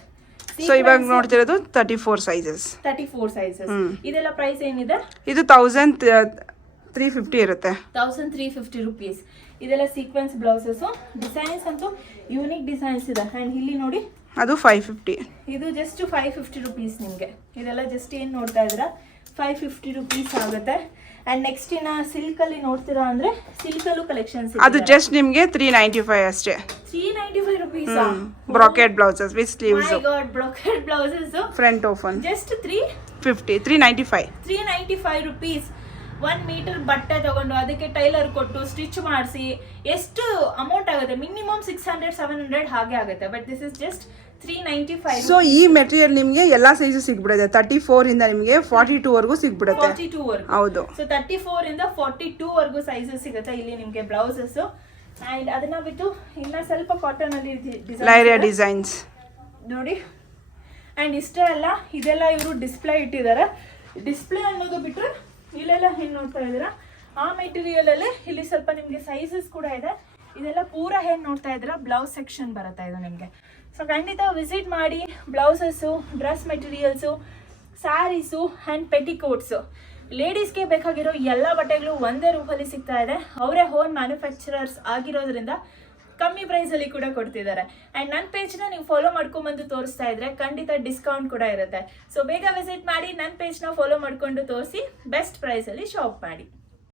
So ಇವಾಗ ನೋಡ್ತಿರೋದು 34 ಸೈಜಸ್. 34 ಸೈಜಸ್. ಇದೆಲ್ಲ ಪ್ರೈಸ್ ಏನಿದೆ? ಇದು 1350 ಇರುತ್ತೆ. 1350 ರುಪೀಸ್. ಇದೆಲ್ಲ ಸೀಕ್ವೆನ್ಸ್ ಬ್ಲೌಸಸ್. ಡಿಸೈನ್ಸ್ ಅಂತೂ ಯೂನಿಕ್ ಡಿಸೈನ್ಸ್ ಇದೆ. ಆ್ಯಂಡ್ ಇಲ್ಲಿ ನೋಡಿ ಅದು 550. ಇದು ಜಸ್ಟ್ 550 ರುಪೀಸ್ ನಿಮಗೆ. ಇದೆಲ್ಲ ಜಸ್ಟ್ ಏನು ನೋಡ್ತಾ ಇದ್ದೀರಾ 550 ರುಪೀಸ್ ಆಗುತ್ತೆ. ಆ್ಯಂಡ್ ನೆಕ್ಸ್ಟ್ ಇನ್ನು ಸಿಲ್ಕಲ್ಲಿ ನೋಡ್ತೀರಾ ಅಂದರೆ ಸಿಲ್ಕಲ್ಲೂ ಕಲೆಕ್ಷನ್ಸ್. ಅದು ಜಸ್ಟ್ ನಿಮಗೆ 395 ಅಷ್ಟೇ. 395 rupees. Bracket blouses with sleeves. My god, bracket blouses front open. Just 395 rupees. 1 metre ಬಟ್ಟೆ ತಗೊಂಡು ಅದಕ್ಕೆ ಟೈಲರ್ ಕೊಟ್ಟು ಸ್ಟಿಚ್ ಮಾಡಿಸಿ ಎಷ್ಟು ಅಮೌಂಟ್ ಆಗುತ್ತೆ? ಮಿನಿಮಮ್ 600-700 ಹಾಗೆ ಆಗುತ್ತೆ. But this is just 395. So ಈ ಮೆಟೀರಿಯಲ್ ನಿಮಗೆ ಎಲ್ಲಾ ಸೈಜು ಸಿಗ್ಬಿಡುತ್ತೆ. 34 ಇಂದ ನಿಮಗೆ 42 ವರೆಗೂ ಸಿಗ್ಬಿಡುತ್ತೆ. 42 ವರೆಗೂ. ಹೌದು. ಸೊ 34 ಇಂದ 42 ವರೆಗೂ ಸೈಜಸ್ ಸಿಗುತ್ತೆ ಇಲ್ಲಿ ನಿಮಗೆ ಬ್ಲೌಸಸ್. ಅಂಡ್ ಅದನ್ನ ಬಿಟ್ಟು ಇನ್ನ ಸ್ವಲ್ಪ ಕಾಟನ್ ಅಲ್ಲಿ ಲೈರಿಯಾ ಡಿಸೈನ್ಸ್ ನೋಡಿ. ಅಂಡ್ ಇಷ್ಟೇ ಅಲ್ಲ, ಇದೆಲ್ಲ ಇವರು ಡಿಸ್ಪ್ಲೇ ಇಟ್ಟಿದ್ದಾರೆ. ಡಿಸ್ಪ್ಲೇ ಅನ್ನೋದು ಬಿಟ್ಟರೆ ಇಲ್ಲೆಲ್ಲ ಏನು ನೋಡ್ತಾ ಇದ್ದೀರಾ ಆ ಮೆಟೀರಿಯಲ್ ಅಲ್ಲೇ ಇಲ್ಲಿ ಸ್ವಲ್ಪ ನಿಮಗೆ ಸೈಜಸ್ ಕೂಡ ಇದೆ. ಇದೆಲ್ಲ ಪೂರ ಏನು ನೋಡ್ತಾ ಇದ್ದೀರಾ ಬ್ಲೌಸ್ ಸೆಕ್ಷನ್ ಬರುತ್ತೆ ಇದು ನಿಮಗೆ. ಸೊ ಖಂಡಿತ ವಿಸಿಟ್ ಮಾಡಿ. Blouses, dress materials, sarees and petticoats, ಲೇಡೀಸ್ಗೆ ಬೇಕಾಗಿರೋ ಎಲ್ಲ ಬಟ್ಟೆಗಳು ಒಂದೇ ರೂಪಲ್ಲಿ ಸಿಗ್ತಾ ಇದೆ. ಅವರೇ ಹೋನ್ ಮ್ಯಾನುಫ್ಯಾಕ್ಚರರ್ಸ್ ಆಗಿರೋದ್ರಿಂದ ಕಮ್ಮಿ ಪ್ರೈಸಲ್ಲಿ ಕೂಡ ಕೊಡ್ತಿದ್ದಾರೆ. ಆ್ಯಂಡ್ ನನ್ನ ಪೇಜ್ನ ನೀವು ಫಾಲೋ ಮಾಡ್ಕೊಂಬಂದು ತೋರಿಸ್ತಾ ಇದ್ರೆ ಖಂಡಿತ ಡಿಸ್ಕೌಂಟ್ ಕೂಡ ಇರುತ್ತೆ. ಸೊ ಬೇಗ ವಿಸಿಟ್ ಮಾಡಿ, ನನ್ನ ಪೇಜ್ನ ಫಾಲೋ ಮಾಡ್ಕೊಂಡು ತೋರಿಸಿ, ಬೆಸ್ಟ್ ಪ್ರೈಸಲ್ಲಿ ಶಾಪ್ ಮಾಡಿ.